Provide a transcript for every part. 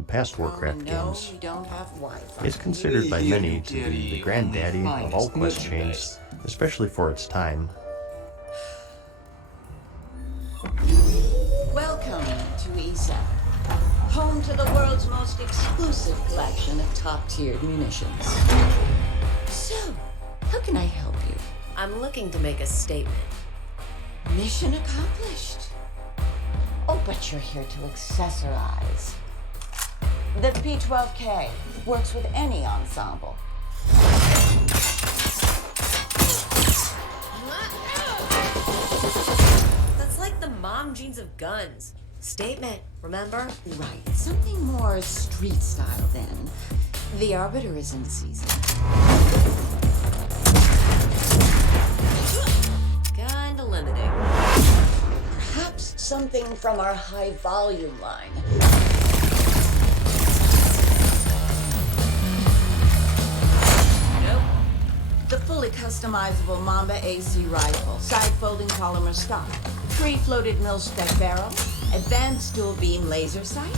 from past Warcraft no, games. we don't have Wi-Fi. It's considered by many to be the granddaddy of all quest chains, especially for its time. Welcome to ESA, home to the world's most exclusive collection of top-tiered munitions. So, how can I help you? I'm looking to make a statement. Mission accomplished. Oh, but you're here to accessorize. The P12K works with any ensemble. That's like the mom jeans of guns. Statement, remember? Right, something more street style then. The Arbiter is in season. Kinda limiting. Perhaps something from our high volume line. Nope. The fully customizable Mamba AC rifle, side-folding polymer stock, pre-floated mil-spec barrel, advanced dual-beam laser sight.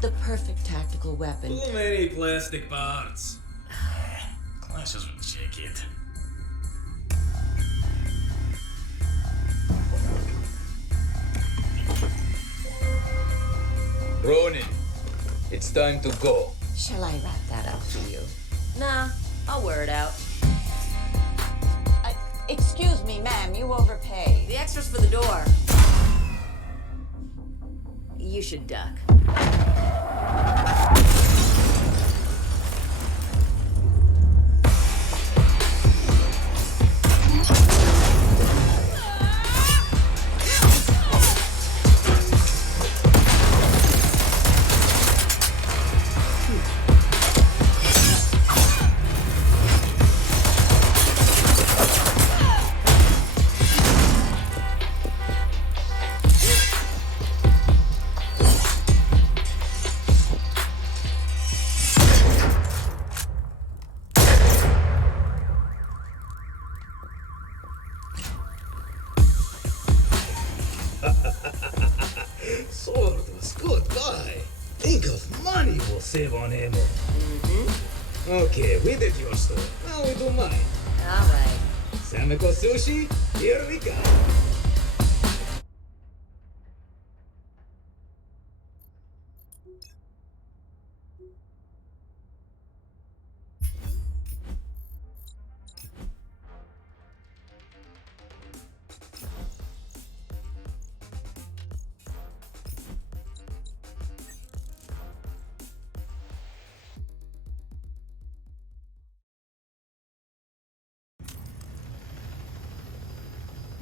The perfect tactical weapon. Too many plastic parts. Clashes with check it. Ronin, it's time to go. Shall I wrap that up for you? Nah, I'll wear it out. Excuse me, ma'am, you overpaid. The extra's for the door. You should duck. Sword was good buy. Think of money we'll save on ammo. Okay, we did your store. Now we do mine. Alright. Samiko Sushi, here we go.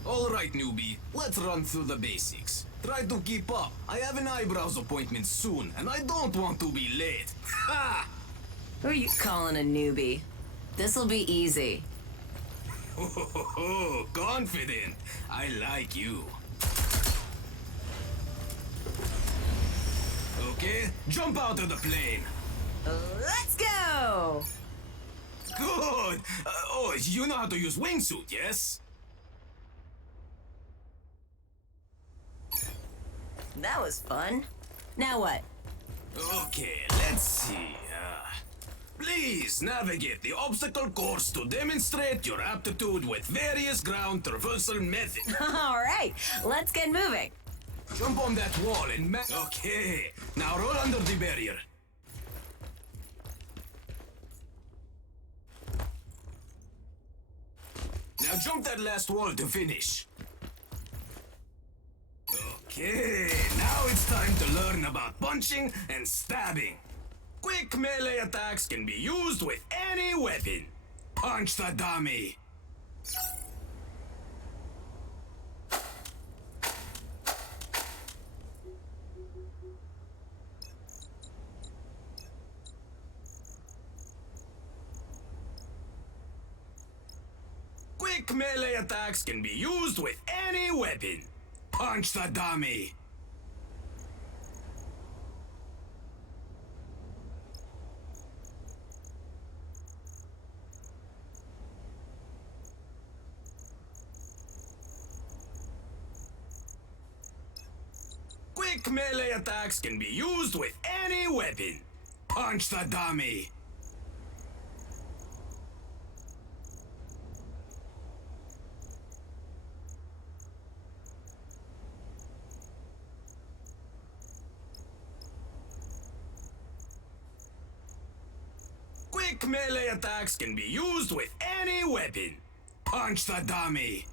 Alright, newbie, let's run through the basics. Try to keep up. I have an eyebrows appointment soon, and I don't want to be late. Ha! Who are you calling a newbie? This'll be easy. Oh, confident. I like you. Okay, jump out of the plane. Let's go! Good! Oh, you know how to use wingsuit, yes? That was fun. Now what? Okay, let's see. Please navigate the obstacle course to demonstrate your aptitude with various ground traversal methods. Alright, let's get moving. Jump on that wall and okay, now roll under the barrier. Now jump that last wall to finish. Okay, now it's time to learn about punching and stabbing. Quick melee attacks can be used with any weapon. Punch the dummy. Quick melee attacks can be used with any weapon. Punch the dummy. Quick melee attacks can be used with any weapon. Punch the dummy. Quick melee attacks can be used with any weapon. Punch the dummy.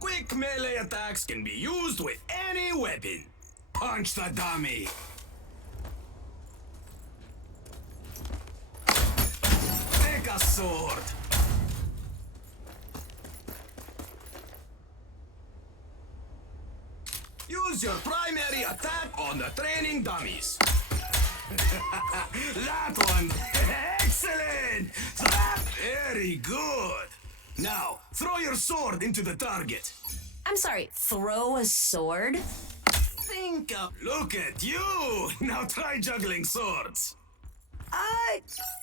Quick melee attacks can be used with any weapon. Punch the dummy. Take a sword. Use your primary attack on the training dummies. That one. Excellent. That very good. Now, throw your sword into the target. I'm sorry, throw a sword? Think up. Look at you. Now try juggling swords.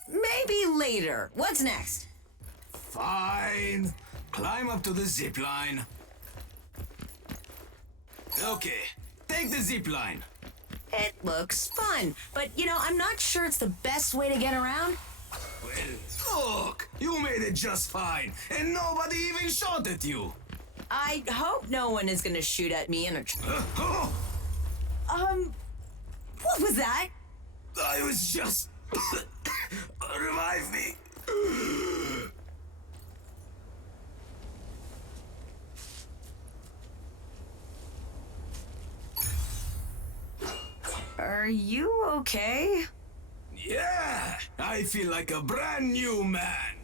Maybe later. What's next? Fine. Climb up to the zip line. Okay, take the zip line. It looks fun, but I'm not sure it's the best way to get around. Well, look, you made it just fine, and nobody even shot at you. I hope no one is gonna shoot at me in a... What was that? I was just... Revive me. Are you okay? Yeah, I feel like a brand new man.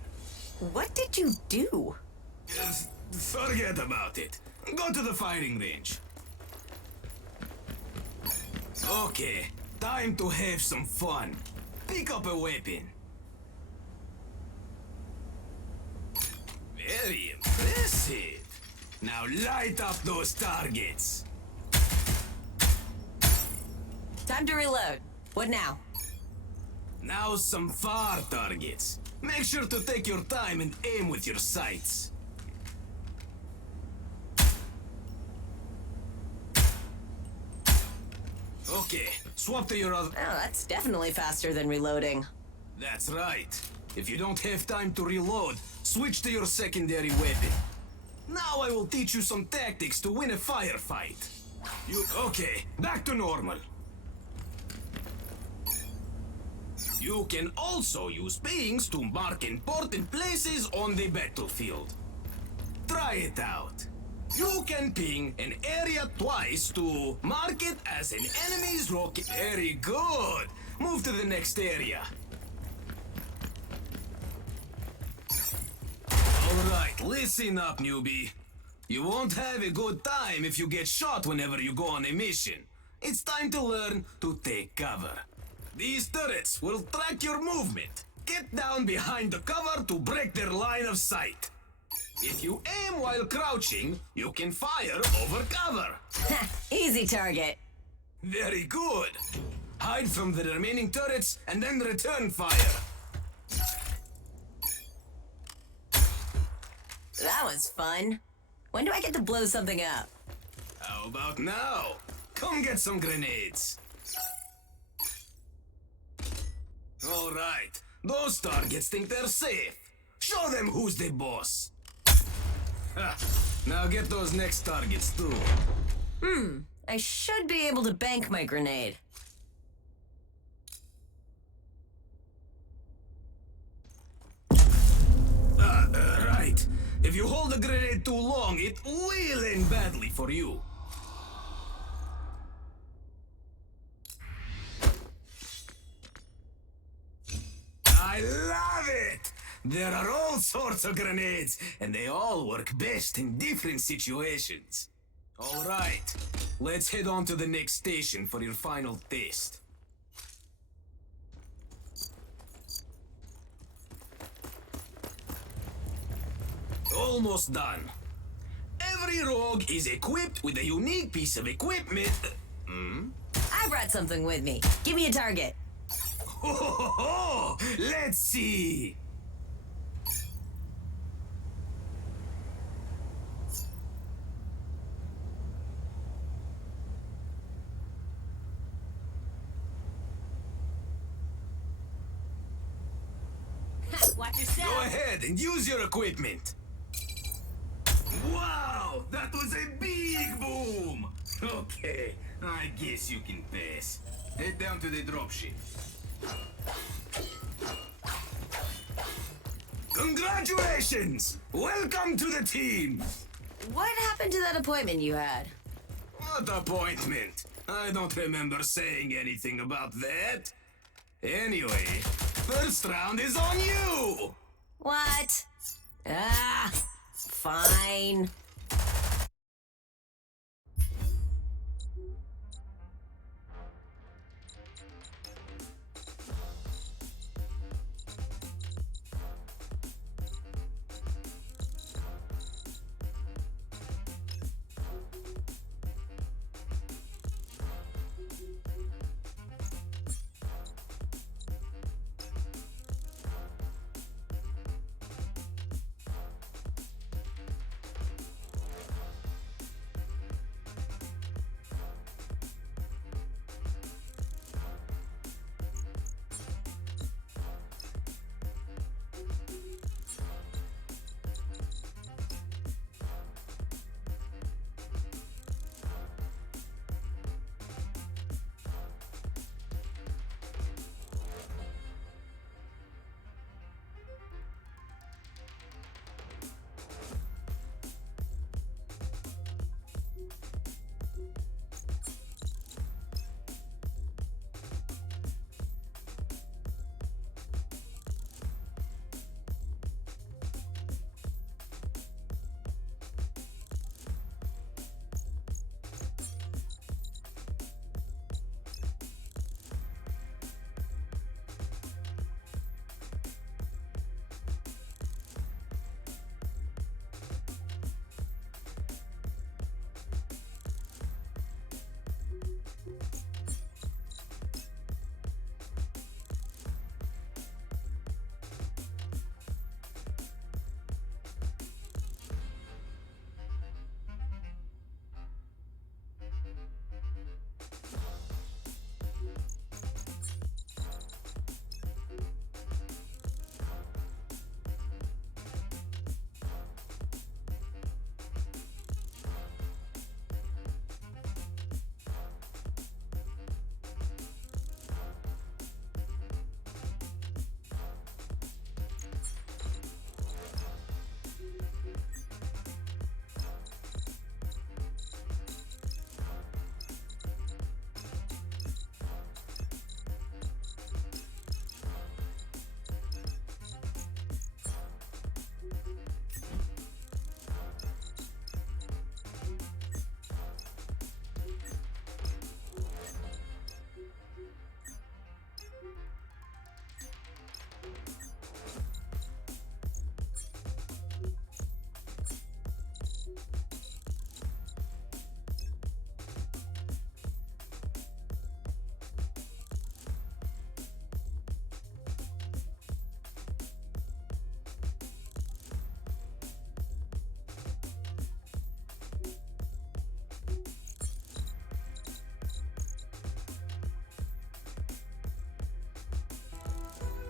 What did you do? Forget about it. Go to the firing range. Okay, time to have some fun. Pick up a weapon. Very impressive. Now light up those targets. Time to reload. What now? Now some far targets. Make sure to take your time and aim with your sights. Okay, swap to your other... Oh, that's definitely faster than reloading. That's right. If you don't have time to reload, switch to your secondary weapon. Now I will teach you some tactics to win a firefight. Okay, back to normal. You can also use pings to mark important places on the battlefield. Try it out. You can ping an area twice to mark it as an enemy's rocket. Very good. Move to the next area. Alright, listen up, newbie. You won't have a good time if you get shot whenever you go on a mission. It's time to learn to take cover. These turrets will track your movement. Get down behind the cover to break their line of sight. If you aim while crouching, you can fire over cover. Easy target. Very good. Hide from the remaining turrets and then return fire. That was fun. When do I get to blow something up? How about now? Come get some grenades. All right, those targets think they're safe. Show them who's the boss. Ha. Now get those next targets too. I should be able to bank my grenade. Right. If you hold the grenade too long, it will end badly for you. I love it! There are all sorts of grenades, and they all work best in different situations. Alright, let's head on to the next station for your final test. Almost done. Every rogue is equipped with a unique piece of equipment. brought something with me. Give me a target. Ho, let's see. Watch yourself. Go ahead and use your equipment. Wow, that was a big boom. Okay, I guess you can pass. Head down to the dropship. Congratulations! Welcome to the team! What happened to that appointment you had? What appointment? I don't remember saying anything about that. Anyway, first round is on you! What? Ah, fine.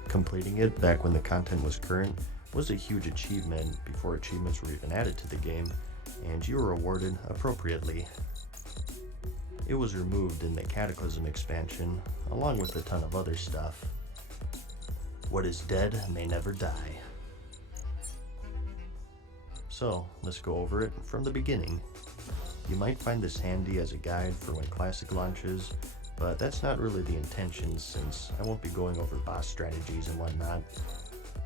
Completing it back when the content was current was a huge achievement before achievements were even added to the game, and you were awarded appropriately. It was removed in the Cataclysm expansion, along with a ton of other stuff. What is dead may never die. So, let's go over it from the beginning. You might find this handy as a guide for when Classic launches, but that's not really the intention since I won't be going over boss strategies and whatnot.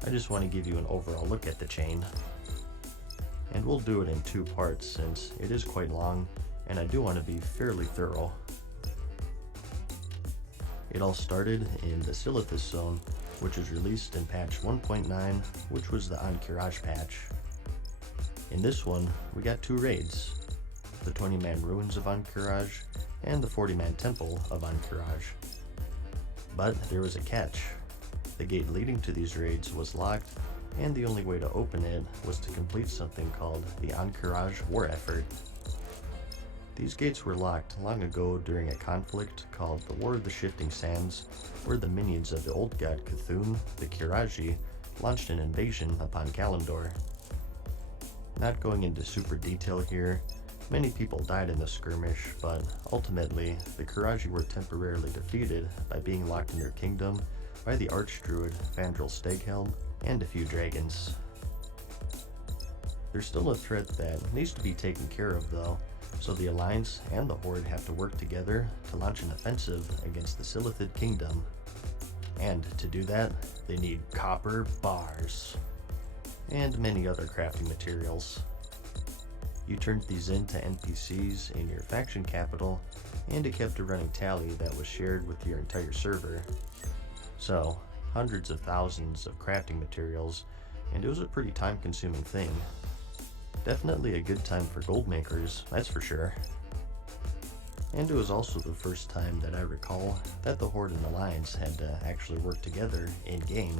I just want to give you an overall look at the chain. And we'll do it in 2 parts since it is quite long and I do want to be fairly thorough. It all started in the Silithus Zone, which was released in patch 1.9, which was the Ahn'Qiraj patch. In this one, we got 2 raids, the 20-man Ruins of Ahn'Qiraj and the 40-man temple of Ahn'Qiraj. But there was a catch. The gate leading to these raids was locked, and the only way to open it was to complete something called the Ahn'Qiraj War Effort. These gates were locked long ago during a conflict called the War of the Shifting Sands, where the minions of the old god Cthulhu, the Qiraji, launched an invasion upon Kalimdor. Not going into super detail here, many people died in the skirmish, but ultimately, the Qiraji were temporarily defeated by being locked in their kingdom by the Archdruid Fandral Steghelm and a few dragons. There's still a threat that needs to be taken care of though, so the Alliance and the Horde have to work together to launch an offensive against the Silithid Kingdom. And to do that, they need copper bars and many other crafting materials. You turned these into NPCs in your faction capital, and it kept a running tally that was shared with your entire server. So, hundreds of thousands of crafting materials, and it was a pretty time-consuming thing. Definitely a good time for gold makers, that's for sure. And it was also the first time that I recall that the Horde and Alliance had to actually work together in-game.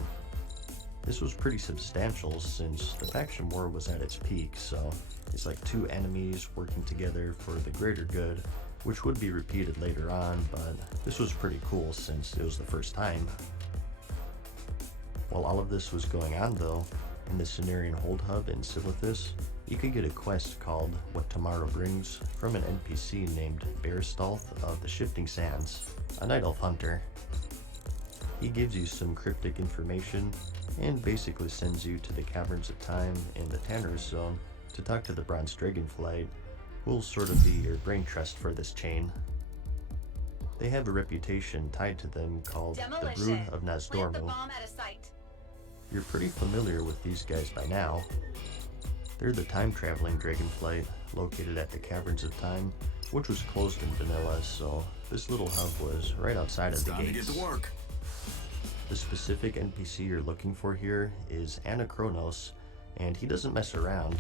This was pretty substantial since the faction war was at its peak, so it's like two enemies working together for the greater good, which would be repeated later on, but this was pretty cool since it was the first time. While all of this was going on though, in the Cenarian Hold Hub in Silithus, you could get a quest called What Tomorrow Brings from an NPC named Bearstalth of the Shifting Sands, a Night Elf hunter. He gives you some cryptic information and basically sends you to the Caverns of Time in the Tannerus Zone to talk to the Bronze Dragonflight, who will sort of be your brain trust for this chain. They have a reputation tied to them called the Brood of Nazdormu. You're pretty familiar with these guys by now. They're the time-traveling dragonflight located at the Caverns of Time, which was closed in vanilla, so this little hub was right outside of the gates. Time to get to work. The specific NPC you're looking for here is Anachronos, and he doesn't mess around.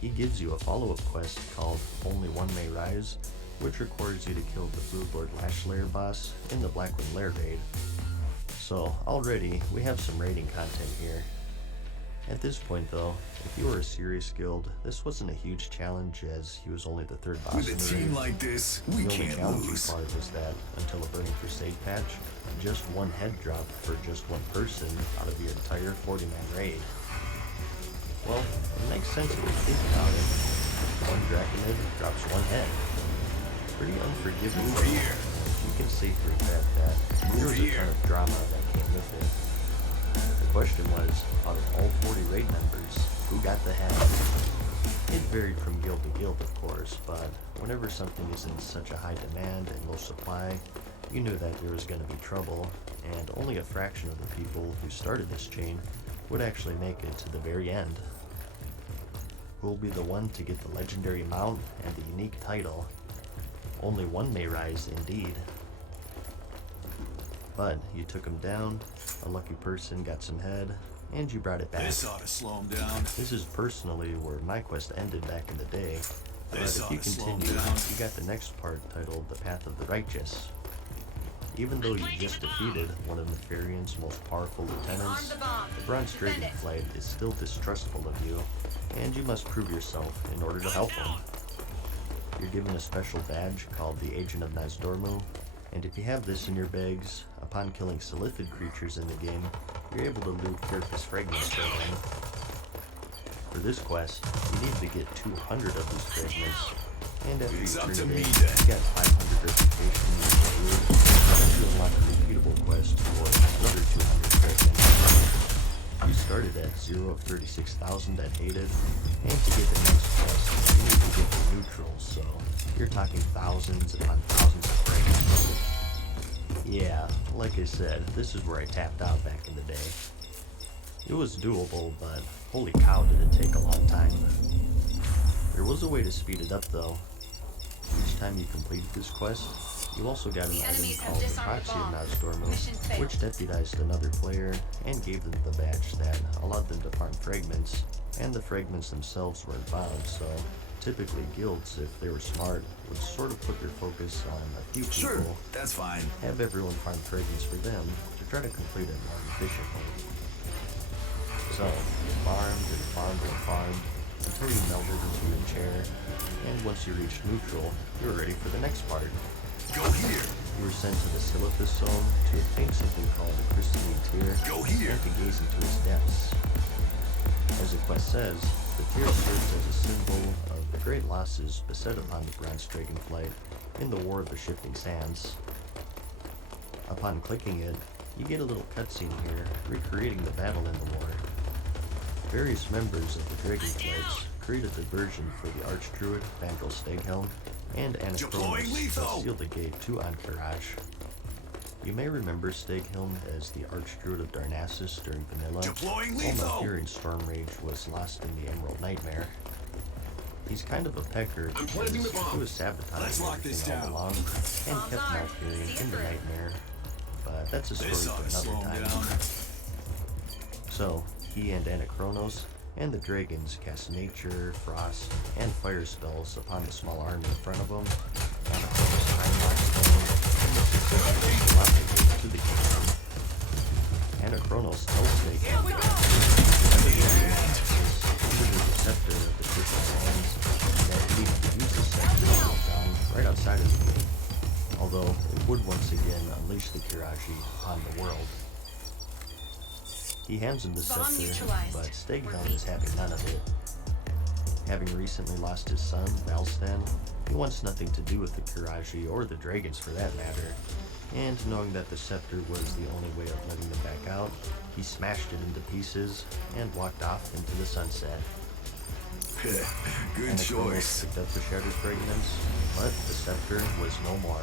He gives you a follow-up quest called Only One May Rise, which requires you to kill the Blue Lord Lashlair boss in the Blackwing Lair raid. So already, we have some raiding content here. At this point though, if you were a serious guild, this wasn't a huge challenge as he was only the third boss With in a the team raid. like this, The we only can't challenging lose. part was that until a Burning Crusade patch, just one head dropped for just one person out of your entire 40-man raid. Well, it makes sense if you think about it. One Draconid drops one head. Pretty unforgiving. Over here. You can safely bet that there was a ton of drama that came with it. The question was, out of all 40 raid members, who got the head? It varied from guild to guild, of course, but whenever something is in such a high demand and low supply, you knew that there was going to be trouble, and only a fraction of the people who started this chain would actually make it to the very end. Who will be the one to get the legendary mount and the unique title? Only one may rise, indeed. But you took him down, a lucky person got some head, and you brought it back. This ought to slow him down. This is personally where my quest ended back in the day, but This if ought you to slow him continue, down. you got the next part titled The Path of the Righteous. Even though you just defeated one of Nefarian's most powerful lieutenants, the Bronze Dragonflight is still distrustful of you, and you must prove yourself in order to help him. You're given a special badge called the Agent of Nazdormu, and if you have this in your bags, upon killing Silithid creatures in the game, you're able to loot Kirkus fragments for them. For this quest, you need to get 200 of these fragments, and after It's you up turn to it me in, then. you got 500 reputation and you unlock a repeatable quest for another 200 fragments. You started at 0 of 36,000 at Hated, and to get the next quest, you need to get the neutrals, so you're talking thousands upon thousands of fragments. Yeah, like I said, this is where I tapped out back in the day. It was doable, but holy cow did it take a long time. There was a way to speed it up though. Each time you completed this quest, you also got an item called the Proxy of Nazdormu, which deputized another player and gave them the badge that allowed them to farm fragments, and the fragments themselves weren't bound, so Typically, guilds, if they were smart, would sort of put their focus on a few Sure, people, that's fine. have everyone farm fragments for them to try to complete it more efficiently. So, you farmed and farmed and farmed until you melted into your chair, and once you reached neutral, you were ready for the next part. Go here. You were sent to the Silithus Zone to obtain something called a crystalline tear, Go here. and to gaze into its depths. As the quest says, the tear serves as a symbol of the great losses beset upon the Bronze Dragonflight in the War of the Shifting Sands. Upon clicking it, you get a little cutscene here, recreating the battle in the war. Various members of the Dragonflights created the version for the Archdruid Vandal Steghelm and Deploying Anachronos lethal! to seal the gate to Ahn'Qiraj. You may remember Steghelm as the Archdruid of Darnassus during Vanilla, Deploying while lethal! Malfurion Stormrage was lost in the Emerald Nightmare. He's kind of a pecker because planting the bomb. he was sabotaging Let's lock this everything all down. along and kept Malfurion in the Nightmare, but that's a story This ought to for slow another him time. down. So, he and Anachronos and the dragons cast nature, frost, and fire spells upon the small army in front of them. Anachronos time-locked stone and the successfully locked the gate to the kingdom. Anachronos tells Steghelm under the scepter of the Crystal Sands that he could use the scepter to look down right outside of the gate, although it would once again unleash the Kiraji upon the world. He hands him the Bomb scepter, neutralized. but Steghelm is having none of it. Having recently lost his son, Valstan, he wants nothing to do with the Kiraji or the dragons for that matter, and knowing that the scepter was the only way of letting them back out, he smashed it into pieces and walked off into the sunset. Good Anachronos choice. picked up the shattered fragments, but the scepter was no more.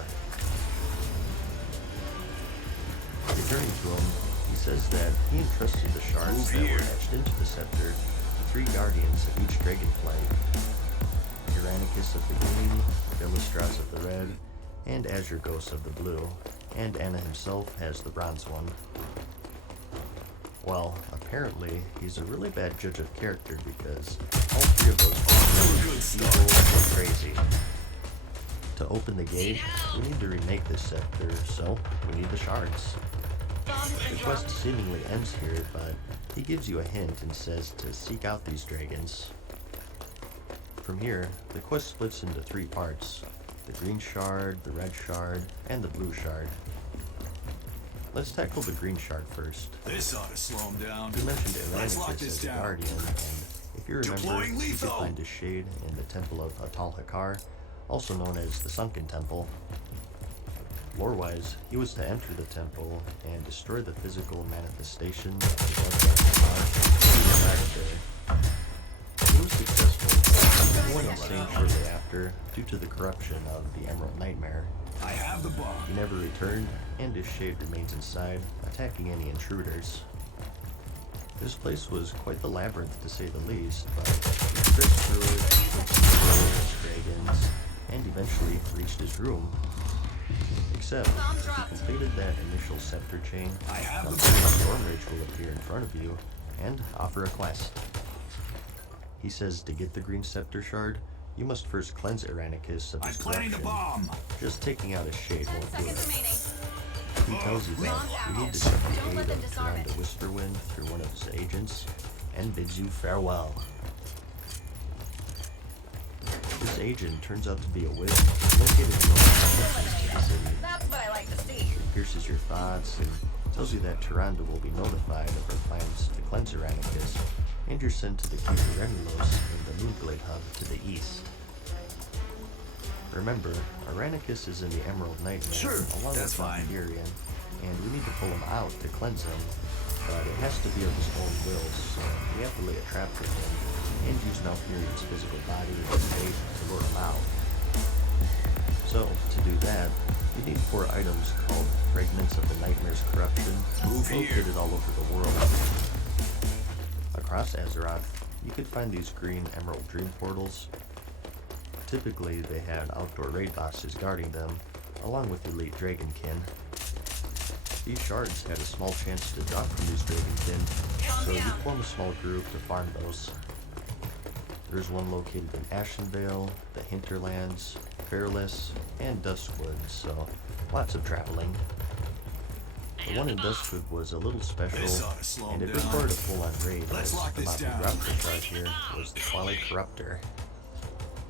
Returning to him, he says that he entrusted the shards Move that here. were etched into the scepter to 3 guardians of each dragonflight: Irenicus of the green, Philistras of the red, and Azurgos of the blue, and Anna himself has the bronze one. Well, apparently, he's a really bad judge of character because all 3 of those are evil and crazy. To open the gate, we need to remake this scepter, so we need the shards. The quest seemingly ends here, but he gives you a hint and says to seek out these dragons. From here, the quest splits into 3 parts: the green shard, the red shard, and the blue shard. Let's tackle the green shard first. This ought to slow him down. You mentioned Let's lock Irenicus this as a down. guardian, and if you remember, Deploying you could lethal. find his shade in the Temple of Atal Hakar, also known as the Sunken Temple. Lore-wise, he was to enter the temple and destroy the physical manifestation of the Blood Dragon. He was successful, but went insane shortly after due to the corruption of the Emerald Nightmare. I have the bomb. He never returned, and his shade remains inside, attacking any intruders. This place was quite the labyrinth to say the least, but he tripped through it, took some trolls, dragons, and eventually reached his room. Except, if you completed that initial scepter chain, I have the Stormrage will appear in front of you and offer a quest. He says to get the green scepter shard, you must first cleanse Irenicus of I'm his planting the corruption. bomb. Just taking out his shade won't do Seconds it. remaining. He tells you that you need to seek the aid of Tyrande Whisperwind through one of his agents, and bids you farewell. This agent turns out to be a wizard located in the city. That's what I like to see. He pierces your thoughts and tells you that Tyrande will be notified of her plans to cleanse Irenicus, and you're sent to the Keep Remulos in the Moonglade Hub to the east. Remember, Irenicus is in the Emerald Nightmare Sure, along that's with fine. Valkyrian, and we need to pull him out to cleanse him, but it has to be of his own will, so we have to lay a trap for him and use Valkyrian's physical body as bait to lure him out. So, to do that, you need 4 items called Fragments of the Nightmare's Corruption, Move here. located all over the world. Across Azeroth, you could find these green emerald dream portals. Typically, they had outdoor raid bosses guarding them, along with elite dragonkin. These shards had a small chance to drop from these dragonkin, so you form a small group to farm those. There's one located in Ashenvale, the Hinterlands, Fairless, and Duskwood, so lots of traveling. The one in Duskwood was a little special, This ought to slow and it him down. required a full-on raid. Let's as lock the this Bobby down. Corruptor shard here was the Twilight Corruptor.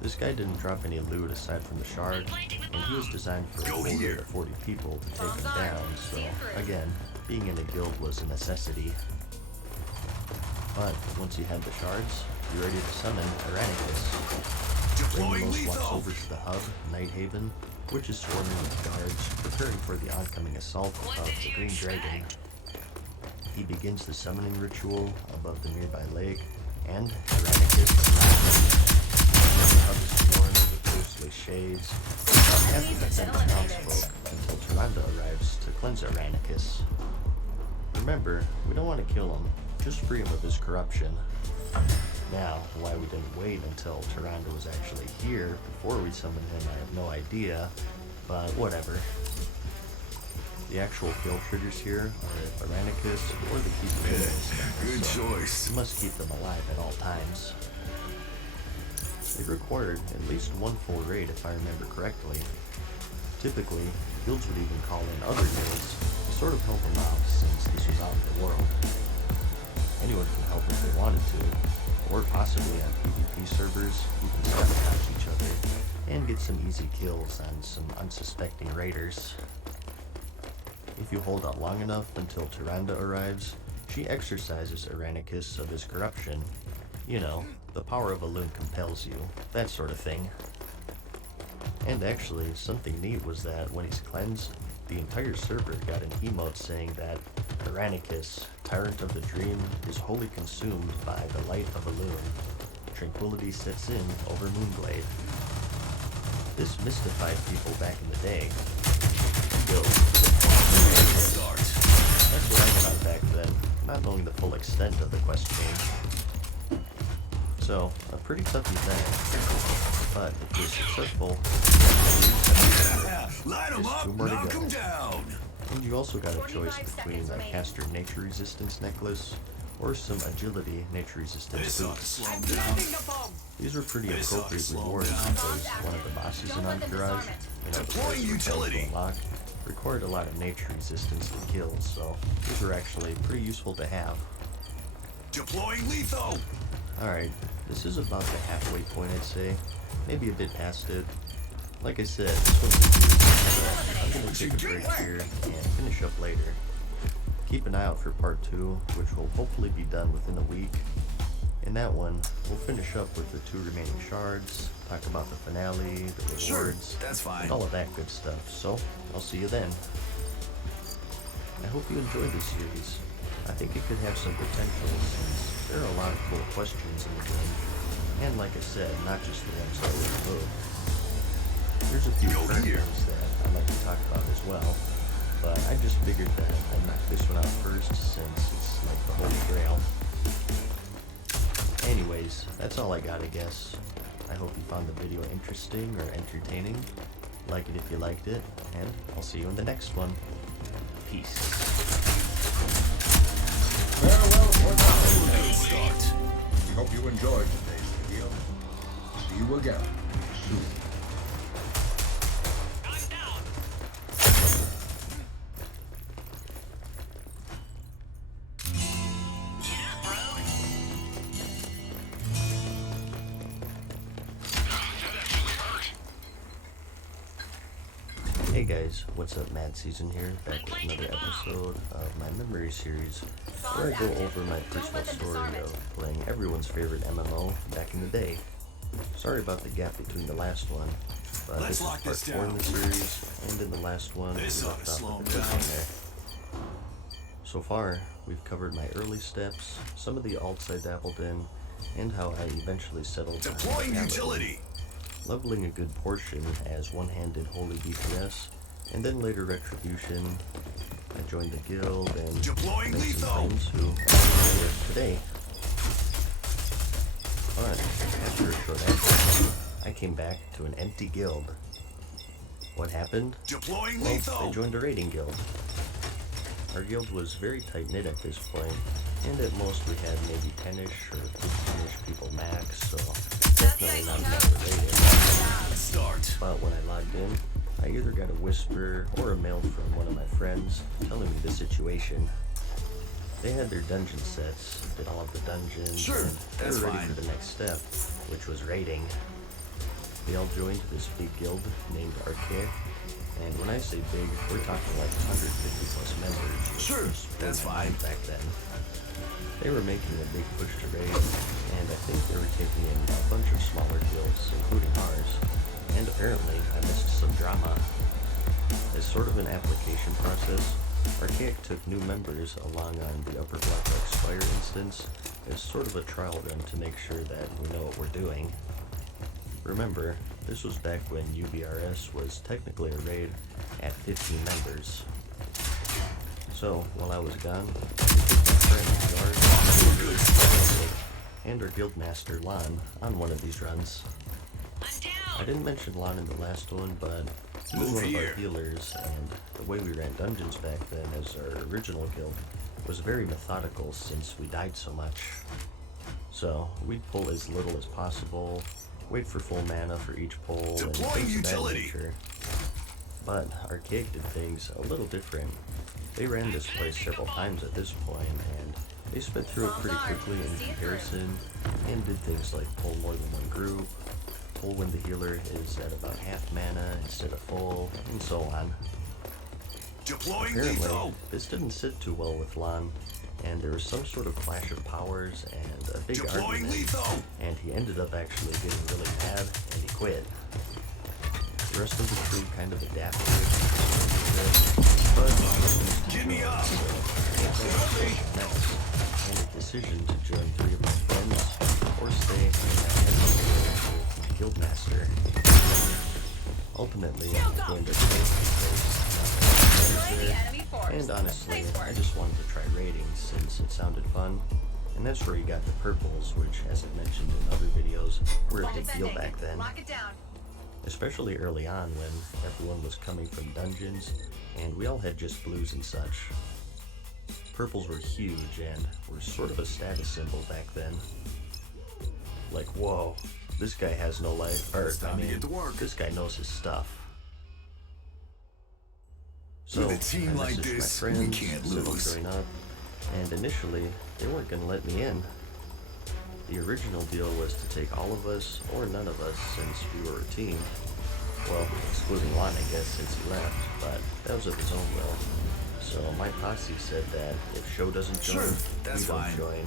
This guy didn't drop any loot aside from the shard, and he was designed for a full raid of 40 people to take him down, so again, being in a guild was a necessity. But once you had the shards, you're ready to summon Tyrannicus. Rainbow walks over to the hub, Nighthaven, which is swarming with guards, preparing for the oncoming assault of the Green Dragon. He begins the summoning ritual above the nearby lake, and Tyrannicus the hub is swarmed with ghostly shades. Have to defend the townsfolk until Tyrande arrives to cleanse Tyrannicus. Remember, we don't want to kill him, just free him of his corruption. Now, why we didn't wait until Tyrande was actually here before we summoned him, I have no idea, but whatever. The actual kill triggers here are Tyrannicus or the Keeper of Mist, Good so choice. you must keep them alive at all times. It required at least one full raid if I remember correctly. Typically, guilds would even call in other guilds to sort of help them out since this was out in the world. Anyone can help if they wanted to, or possibly on PvP servers who can sabotage each other and get some easy kills on some unsuspecting raiders. If you hold out long enough until Tyrande arrives, she exorcises Tyrannicus of his corruption. You know, the power of a loon compels you, that sort of thing. And actually, something neat was that when he's cleansed, the entire server got an emote saying that Tyrannicus, Tyrant of the Dream, is wholly consumed by the light of a loon. Tranquility sets in over Moonblade. This mystified people back in the day. Yo, that's what I thought back then, not knowing the full extent of the quest change. So, a pretty tough event, but if you're successful, Light him there's up, 2 more to knock go. him down. And you also got a choice 45 between seconds a remaining. caster nature resistance necklace or some agility nature resistance This ought to boots. slow him down. These were pretty This ought to appropriate slow rewards down. because one of the bosses in Entourage, the Deploying first utility. to unlock, required a lot of nature resistance to kill, so these were actually pretty useful to have. Deploying lethal. Alright, this is about the halfway point I'd say, maybe a bit past it. Like I said, this one's so I'm gonna take a break here and finish up later. Keep an eye out for part 2, which will hopefully be done within a week. In that one, we'll finish up with the 2 remaining shards, talk about the finale, the rewards, That's fine. and all of that good stuff. So, I'll see you then. I hope you enjoyed this series. I think it could have some potential since there are a lot of cool questions in the game. And like I said, not just the ones that were removed. There's a few current ones that I'd like to talk about as well, but I just figured that I'd knock this one out first since it's like the holy grail. Anyways, that's all I got, I guess. I hope you found the video interesting or entertaining. Like it if you liked it, and I'll see you in the next one. Peace. Farewell for now. Good start. We hope you enjoyed today's video. See you again soon. Hey guys, what's up? Mad Season here, back with another episode of my memory series, where I go over my personal story of playing everyone's favorite MMO back in the day. Sorry about the gap between the last one, but Let's this is lock part this 4 in down. the series, and in the last one, we This ought left to off slow with a him cliffhanger. So far, we've covered my early steps, some of the alts I dabbled in, and how I eventually settled on Deploying Paladin. utility. Leveling a good portion as one-handed holy DPS, and then later Retribution. I joined the guild and Deploying met lethal. some friends who are here today. But after a short absence, I came back to an empty guild. What happened? Deploying Well, lethal. they joined a raiding guild. Our guild was very tight-knit at this point, and at most we had maybe 10-ish or 15-ish people max, so definitely not enough to rate it. Start. But when I logged in, I either got a whisper or a mail from one of my friends telling me the situation. They had their dungeon sets, did all of the dungeons, Sure, and they that's were ready fine. for the next step, which was raiding. They all joined this big guild named Archaic, and when I say big, we're talking like 150 plus members. which Sure, was that's blowing my mind fine. back then. They were making a big push to raid, and I think they were taking in a bunch of smaller guilds, including ours. And apparently, I missed some drama. As sort of an application process, Archaic took new members along on the Upper Blackrock Spire instance as sort of a trial run to make sure that we know what we're doing. Remember, this was back when UBRS was technically a raid at 15 members. So, while I was gone, I took my friend Yard and our guildmaster Lon on one of these runs. I didn't mention Lon in the last one, but he was one of our healers, and the way we ran dungeons back then as our original guild was very methodical since we died so much. So, we'd pull as little as possible, wait for full mana for each pull, and Deploying things of that utility. nature. But Archaic did things a little different. They ran this place several times at this point, and they sped through it pretty quickly in comparison, and did things like pull more than one group, pull when the healer is at about half mana instead of full, and so on. Deploying Apparently, this didn't sit too well with Lon, and there was some sort of clash of powers and a big Deploying argument, lethal. and he ended up actually getting really mad, and he quit. The rest of the crew kind of adapted, but Get me up. and a decision to join 3 of my friends or stay and guildmaster. Ultimately, I joined a and honestly, I just wanted to try raiding since it sounded fun. And that's where you got the purples, which, as I mentioned in other videos, were a big deal back then. Especially early on when everyone was coming from dungeons, and we all had just blues and such. Purples were huge and were sort of a status symbol back then. Like, whoa, this guy has no life, or time to get to work. this guy knows his stuff. So, With a team I like messaged this, my we friends, can't said I'd lose. join up, and initially, they weren't gonna let me in. The original deal was to take all of us, or none of us, since we were a team. Well, excluding Lon, I guess, since he left, but that was of his own will. So my posse said that if Show doesn't join, Sure, we that's don't fine. join.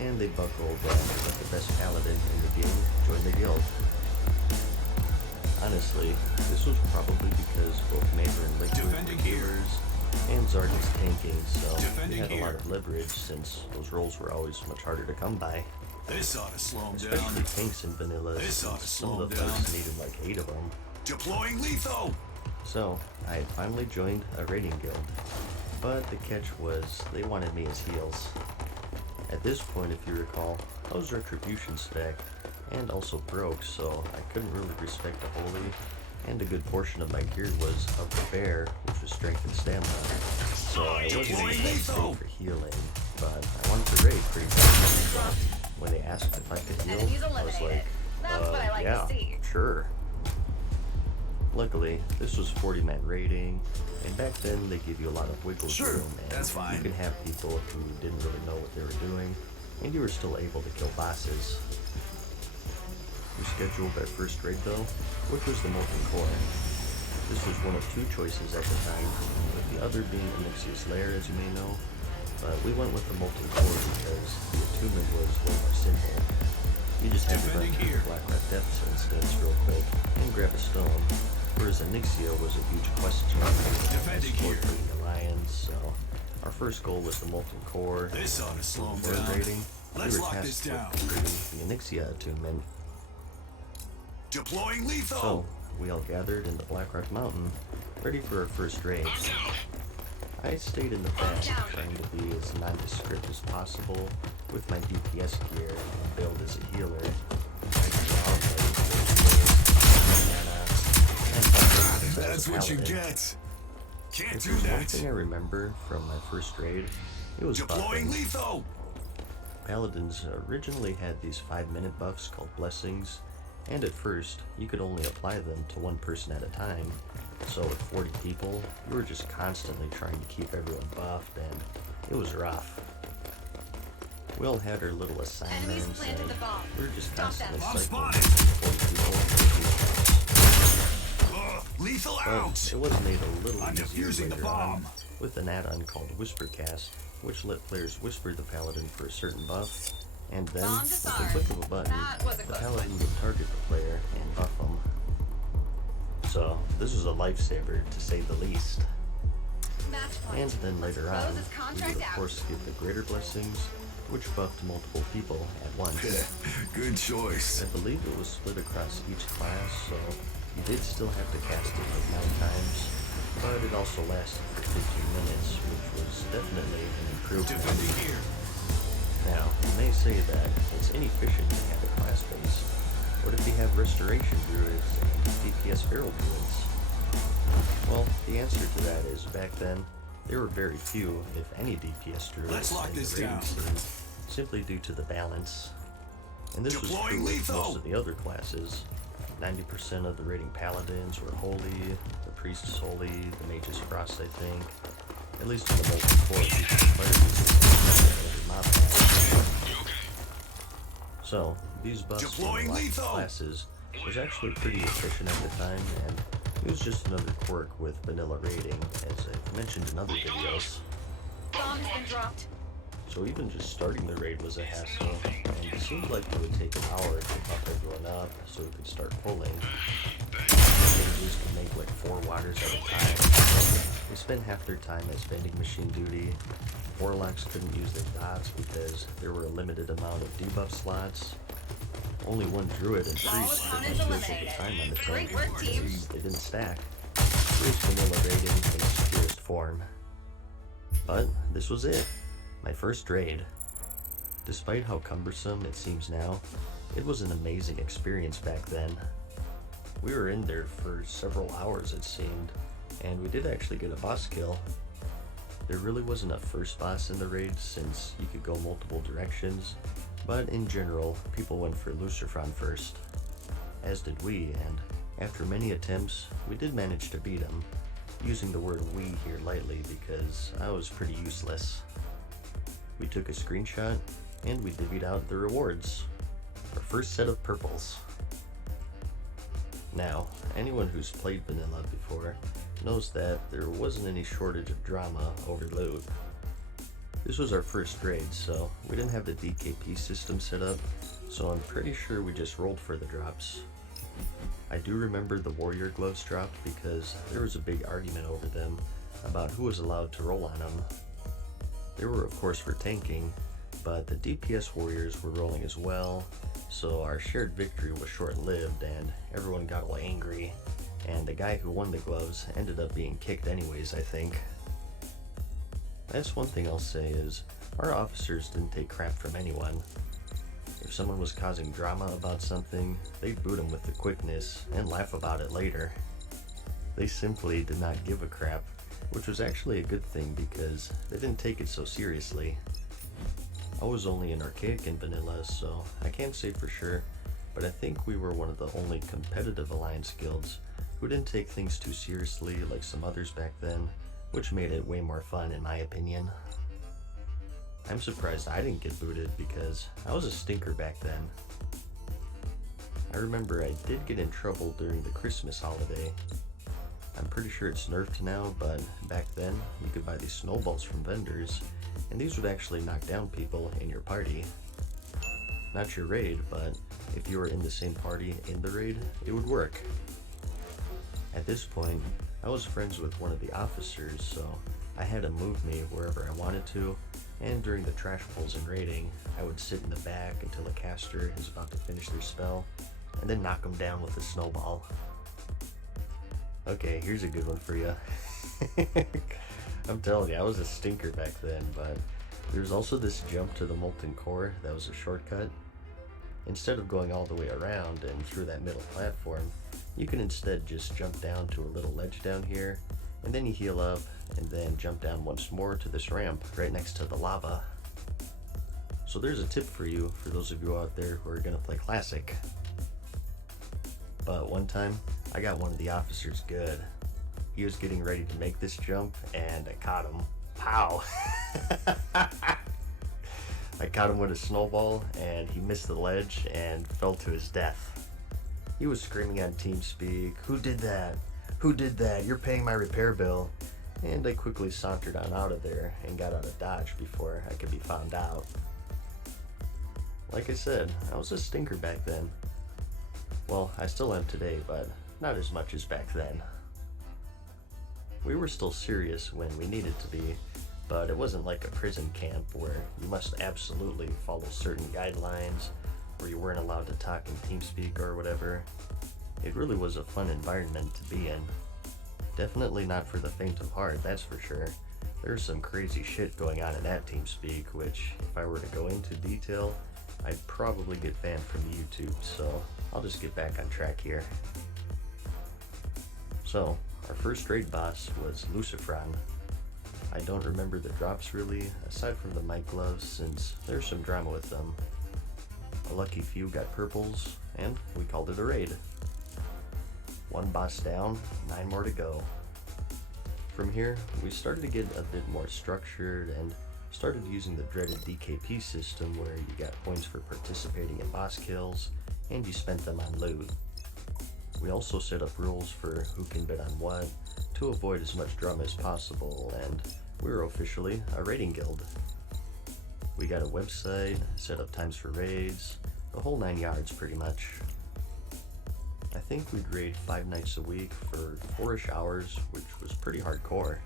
And they buckled and let the best paladin in the game join the guild. Honestly, this was probably because both Maver and Liquid Defending were here. healers, and Zardan's tanking, so we Defending had a lot here. of leverage since those roles were always much harder to come by. This ought to slow him Especially down. tanks and vanilla, This ought to since some slow of the him fights down. needed like 8 of them. Deploying lethal. So, I had finally joined a raiding guild. But the catch was, they wanted me as heals. At this point, if you recall, I was Retribution spec, and also broke, so I couldn't really respect the holy, and a good portion of my gear was of the bear, which was strength and stamina. So I wasn't in the best state for healing, but I wanted to raid pretty much. So when they asked if I could heal, I was like, yeah, sure. Luckily, this was 40-man raiding, and back then they give you a lot of wiggle Sure, room, and that's fine. you can have people who didn't really know what they were doing, and you were still able to kill bosses. We scheduled our first raid though, which was the Molten Core. This was one of 2 choices at the time, with the other being Onyxia's Lair, as you may know, but we went with the Molten Core because the attunement was way more simple. You just had to run Defending through here. the Blackrock Depths instance real quick and grab a stone, whereas Onyxia was a huge quest challenge Defending explored here. for the Alliance, so our first goal was the Molten Core. This ought to slow him Before down. raiding, Let's we were lock tasked this with down. completing the Onyxia attunement. Deploying lethal. So, we all gathered in the Blackrock Mountain, ready for our first raid. I stayed in the back, trying to be as nondescript as possible with my DPS gear and build as a healer. That's what you get. Can't If do there's one that. thing I remember from my first raid, it was Deploying buffing. lethal. Paladins originally had these 5-minute buffs called blessings, and at first, you could only apply them to one person at a time, so with 40 people, you were just constantly trying to keep everyone buffed, and it was rough. We all had our little assignments, and we were just constantly cycling 40 people. Lethal But it was made a little easier later on with an add-on called Whispercast, which let players whisper the paladin for a certain buff, and then, with the click of a button, the paladin would target the player and buff them. So, this was a lifesaver, to say the least. And then later on, we would of course get the Greater Blessings, which buffed multiple people at once. Good choice. I believe it was split across each class, so you did still have to cast it like 9 times, but it also lasted for 15 minutes, which was definitely an improvement. Now, you may say that it's inefficient to have a class base. What if you have Restoration Druids and DPS Feral Druids? Well, the answer to that is, back then, there were very few, if any, DPS Druids in the raiding scene, simply due to the balance. And this was true with most of the other classes. 90% of the raiding Paladins were holy, the Priests holy, the Mages frost, I think. At least in the multi-core, every mob class. So, these buffs in the last classes was actually pretty efficient at the time, and it was just another quirk with vanilla raiding, as I've mentioned in other videos. Bomb has been dropped. So even just starting the raid was a hassle, and it seemed like it would take an hour to buff everyone up so we could start pulling. Mages could make like 4 waters at a time. They spent half their time as vending machine duty. Warlocks couldn't use their dots because there were a limited amount of debuff slots. Only one druid and priest could make kills at a time on the tank because they didn't stack. It was vanilla raiding in its purest form. But this was it. My first raid. Despite how cumbersome it seems now, it was an amazing experience back then. We were in there for several hours it seemed, and we did actually get a boss kill. There really wasn't a first boss in the raid since you could go multiple directions, but in general, people went for Lucerfron first. As did we, and after many attempts, we did manage to beat him, using the word "we" here lightly because I was pretty useless. We took a screenshot, and we divvied out the rewards. Our first set of purples. Now, anyone who's played vanilla before knows that there wasn't any shortage of drama over loot. This was our first raid, so we didn't have the DKP system set up, so I'm pretty sure we just rolled for the drops. I do remember the warrior gloves dropped because there was a big argument over them about who was allowed to roll on them. They were of course for tanking, but the DPS warriors were rolling as well, so our shared victory was short-lived and everyone got all angry, and the guy who won the gloves ended up being kicked anyways, I think. That's one thing I'll say is, our officers didn't take crap from anyone. If someone was causing drama about something, they'd boot them with the quickness and laugh about it later. They simply did not give a crap, which was actually a good thing because they didn't take it so seriously. I was only an archaic in vanilla, so I can't say for sure, but I think we were one of the only competitive alliance guilds who didn't take things too seriously like some others back then, which made it way more fun in my opinion. I'm surprised I didn't get booted because I was a stinker back then. I remember I did get in trouble during the Christmas holiday. I'm pretty sure it's nerfed now, but back then you could buy these snowballs from vendors, and these would actually knock down people in your party. Not your raid, but if you were in the same party in the raid, it would work. At this point, I was friends with one of the officers, so I had him move me wherever I wanted to, and during the trash pulls and raiding, I would sit in the back until a caster is about to finish their spell, and then knock them down with a snowball. Okay, here's a good one for you. I'm telling you, I was a stinker back then, but there's also this jump to the Molten Core that was a shortcut. Instead of going all the way around and through that middle platform, you can instead just jump down to a little ledge down here, and then you heal up, and then jump down once more to this ramp right next to the lava. So So there's a tip for you, for those of you out there who are gonna play Classic. But one time, I got one of the officers good. He was getting ready to make this jump, and I caught him. Pow! I caught him with a snowball, and he missed the ledge and fell to his death. He was screaming on TeamSpeak, "Who did that? Who did that? You're paying my repair bill." And I quickly sauntered on out of there and got out of Dodge before I could be found out. Like I said, I was a stinker back then. Well, I still am today, but not as much as back then. We were still serious when we needed to be, but it wasn't like a prison camp where you must absolutely follow certain guidelines, or you weren't allowed to talk in TeamSpeak or whatever. It really was a fun environment to be in. Definitely not for the faint of heart, that's for sure. There's some crazy shit going on in that TeamSpeak, which, if I were to go into detail, I'd probably get banned from YouTube, so I'll just get back on track here. So, our first raid boss was Lucifron. I don't remember the drops really, aside from the mic gloves, since there's some drama with them. A lucky few got purples, and we called it a raid. One boss down, 9 more to go. From here, we started to get a bit more structured and started using the dreaded DKP system where you got points for participating in boss kills, and you spent them on loot. We also set up rules for who can bid on what, to avoid as much drama as possible, and we were officially a raiding guild. We got a website, set up times for raids, the whole 9 yards pretty much. I think we'd raid 5 nights a week for 4-ish hours, which was pretty hardcore.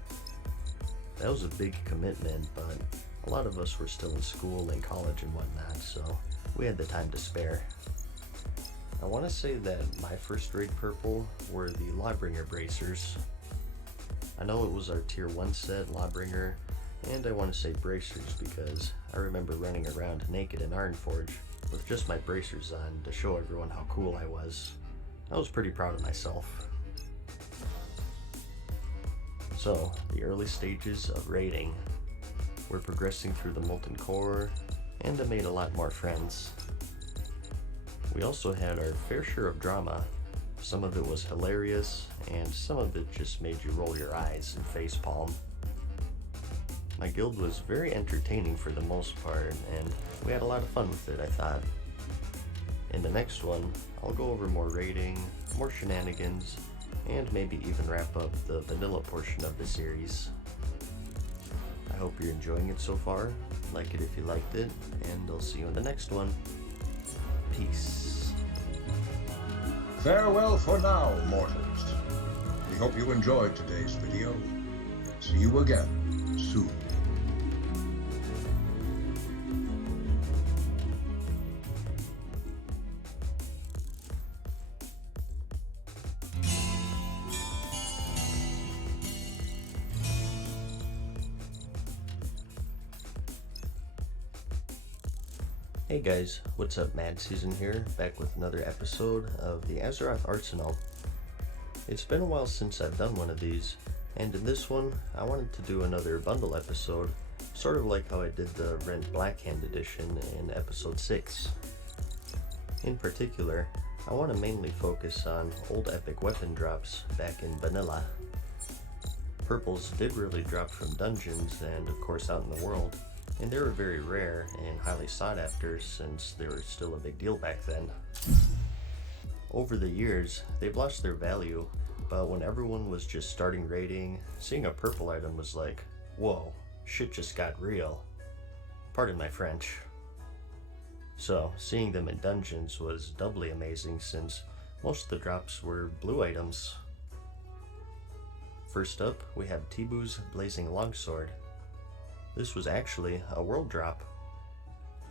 That was a big commitment, but a lot of us were still in school and college and whatnot, so we had the time to spare. I want to say that my first raid purple were the Lawbringer bracers. I know it was our tier 1 set, Lawbringer, and I want to say bracers because I remember running around naked in Ironforge with just my bracers on to show everyone how cool I was. I was pretty proud of myself. So, the early stages of raiding. We're progressing through the Molten Core, and I made a lot more friends. We also had our fair share of drama. Some of it was hilarious, and some of it just made you roll your eyes and facepalm. My guild was very entertaining for the most part, and we had a lot of fun with it, I thought. In the next one, I'll go over more raiding, more shenanigans, and maybe even wrap up the vanilla portion of the series. I hope you're enjoying it so far. Like it if you liked it, and I'll see you in the next one. Peace. Farewell for now, mortals. We hope you enjoyed today's video. See you again soon. Hey guys, what's up? Mad Season here, back with another episode of the Azeroth Arsenal. It's been a while since I've done one of these, and in this one, I wanted to do another bundle episode, sort of like how I did the Rent Blackhand edition in episode 6. In particular, I want to mainly focus on old epic weapon drops back in vanilla. Purples did really drop from dungeons and of course out in the world, and they were very rare and highly sought after since they were still a big deal back then. Over the years, they've lost their value, but when everyone was just starting raiding, seeing a purple item was like, whoa, shit just got real. Pardon my French. So, seeing them in dungeons was doubly amazing since most of the drops were blue items. First up, we have Tibu's Blazing Longsword. This was actually a world drop.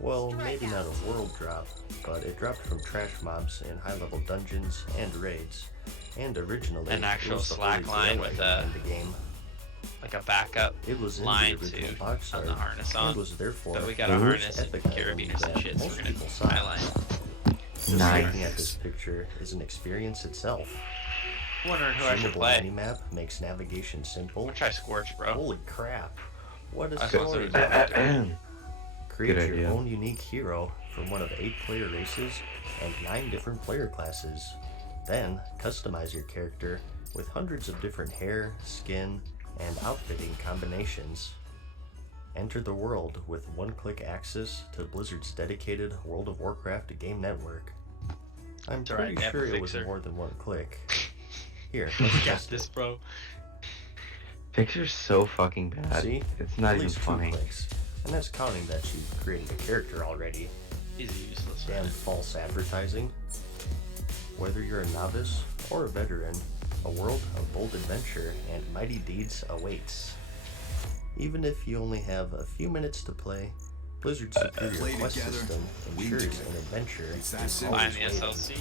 Well, maybe not a world drop, but it dropped from trash mobs in high-level dungeons and raids, and originally an actual it was the slack holy line grail with item in the game. like a backup It was in line the original to box on art the harness on. and was therefore But we got the a most harness and epic carabiners item and shit, so most we're gonna people sought. highlight. Just looking at this picture is an experience itself. Wondering who I should Zoomable play. minimap makes navigation simple. I'll try Scorch, bro. Holy crap! What a I suppose story! it was Create Good your idea. own unique hero from one of 8 player races and 9 different player classes. Then, customize your character with hundreds of different hair, skin, and outfitting combinations. Enter the world with one-click access to Blizzard's dedicated World of Warcraft game network. I'm It's alright, pretty I have sure a it was fixer. more than one click. Here, You let's got test this, it. bro. Fixer's so fucking bad. See? It's not At even least 2 funny. clicks. And that's counting that you've created a character already. He's useless. Damn false advertising. Whether you're a novice or a veteran, a world of bold adventure and mighty deeds awaits. Even if you only have a few minutes to play, Blizzard's superior quest system ensures an adventure is always Find the waiting. SLC.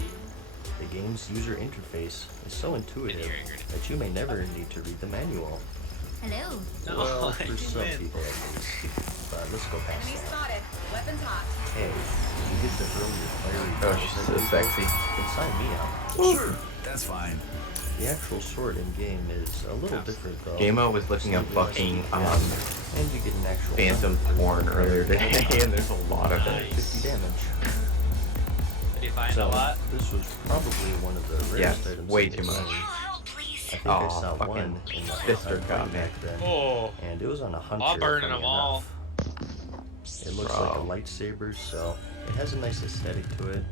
The game's user interface is so intuitive that you may never need to read the manual. Hello. Well, for some people at least. But let's go past that. Spotted. Weapons hot. Hey, you get to hurl your fiery Oh, balls she's at so people, sexy. then sign me up. Sure, that's fine. The actual sword in game is a little different though. Gameo was looking up fucking and you get an actual Phantom porn earlier today, and there's a lot of it. 50 damage. Did you find a So lot? this was probably one of the rarest Yes, items. way in the too much. game. I think I Aw, saw fucking one in the sister fight got me. back then, Oh, and it was on a hunter. I'm burning funny them all. enough. It looks like a lightsaber, so it has a nice aesthetic to it,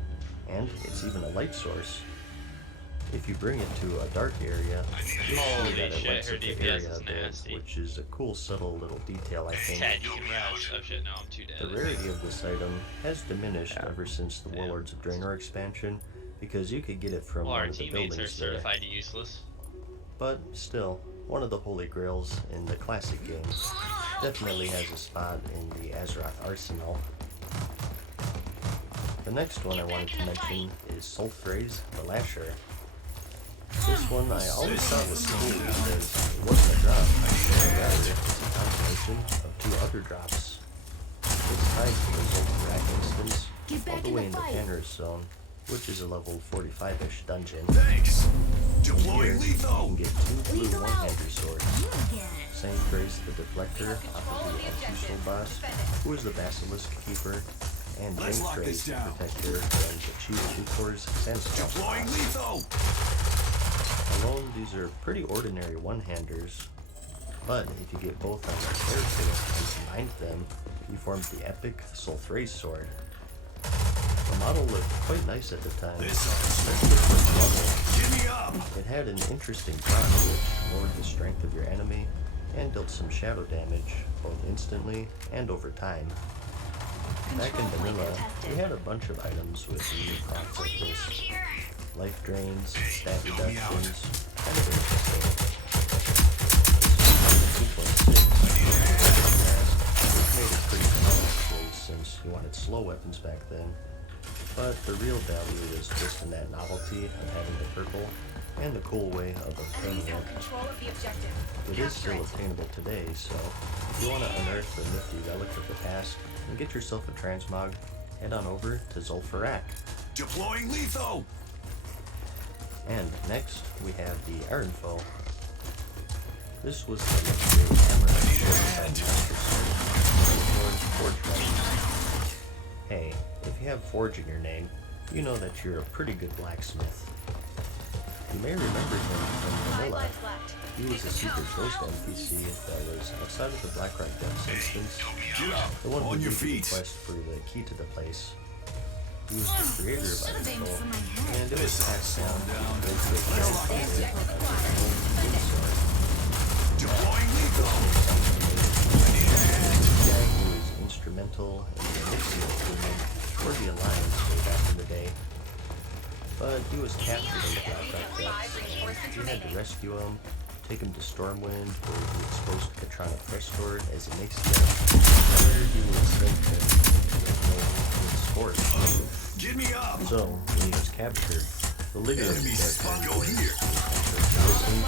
and it's even a light source. If you bring it to a dark area, you'll Holy see that it shit, lights her up the DPS area is a bit, nasty. which is a cool, subtle little detail, I think. Ted, you can rush. Oh shit, no, I'm too dead. The rarity of this item has diminished ever since the Damn. Warlords of Draenor expansion, because you could get it from Well, one our of the teammates are buildings there. certified useless. But still, one of the holy grails in the classic game. Definitely has a spot in the Azeroth arsenal. The next one I wanted to mention is Sulfraze the Lasher. This one I always thought was cool because it wasn't a drop, but rather it's a combination of 2 other drops. It's tied to the Zul'Farrak instance, all the way in the Tanner's Zone, which is a level 45-ish dungeon. Thanks. Here, Deploying you lethal. can get 2 blue one-hander swords. Same phrase the Deflector off of the Altusul boss, who is the Basilisk Keeper, and Let's Jane lock Trace, this the down. Protector from the Chief Tutor's Sandstorm Deploying boss. lethal. Alone, these are pretty ordinary one-handers, but if you get both on your character and combine them, you form the epic Sulfraze sword. The model looked quite nice at the time, especially for its level. Give me up. It had an interesting proc which lowered the strength of your enemy and dealt some shadow damage, both instantly and over time. Back in vanilla, we had a bunch of items with unique procs like this. Life drains, stat reductions, kind of interesting. This which made it pretty fun actually, since you wanted slow weapons back then. But the real value is just in that novelty of having the purple and the cool way of obtaining it. Control of the objective. It is still obtainable today, so if you want to unearth the nifty relic of the past and get yourself a transmog, head on over to Zul'Farrak. Deploying lethal. And next, we have the Ironfoe. This was the legendary hammer created by Master Sword, Forge Weapons. Hey, if you have Forge in your name, you know that you're a pretty good blacksmith. You may remember him from Vanilla. He was a secret ghost NPC that was outside of the Blackrock Depths instance, Get up. the one who On your gave you the feet. quest for the key to the place. He was the creator of Ironfoe, and it was passed down into a character Deploying lethal. The guy who was instrumental in the Nixie movement for the Alliance way back in the day. But he was captured in the Blackrock Depths, and you had to rescue him, take him to Stormwind, where he exposed Katrana Prestor as a Nixie, where he was sent to the Scorch. Get me up. So, when he was captured, the leader of the Enemy Sparko Dark here. Person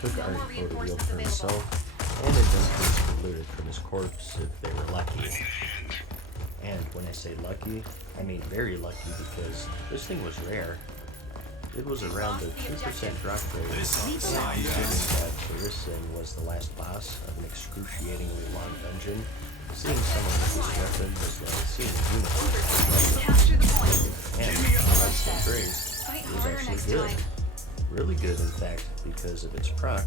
took Ironfoe to wield for himself, and adventurers could loot it from his corpse if they were lucky. And when I say lucky, I mean very lucky because this thing was rare. It was around the 2% drop rate, and considering that Tharisin was the last boss of an excruciatingly long dungeon, seeing someone with this weapon was like seeing a unicorn. Capture the point. And Christ and Grace, Fight it was harder actually next good. time. Really good, in fact, because of its proc,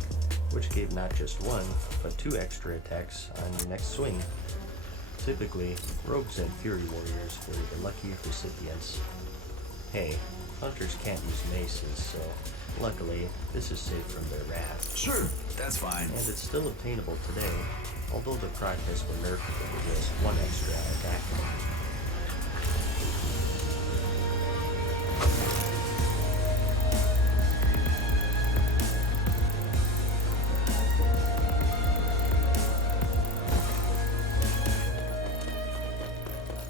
which gave not just one, but 2 extra attacks on your next swing. Typically, rogues and fury warriors were the lucky recipients. Hey, hunters can't use maces, so luckily, this is safe from their wrath. Sure, that's fine. And it's still obtainable today, although the proc has been nerfed with just 1 extra attack.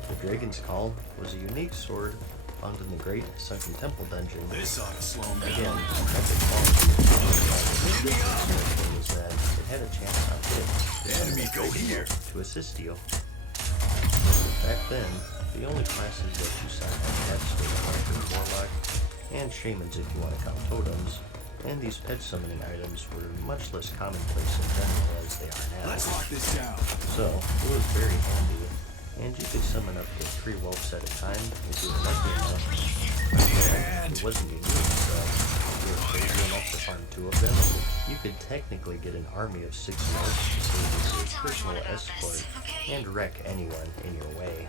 The Dragon's Call was a unique sword found in the Great Sunken Temple dungeon. This ought to slow him Again, down. epic quality. The difference was that it had a chance on hit. Enemy, go here. To assist you. Back then, the only classes that you saw had pets were Hunter, Warlock, and Shamans if you want to count totems, and these pet summoning items were much less commonplace in general as they are now. Let's lock this down. So, it was very handy, and you could summon up to 3 whelps at a time if you were lucky enough. And it wasn't unique, so if you were crazy enough to farm 2 of them, you could technically get an army of 6 whelps to serve as your personal escort and wreck anyone in your way.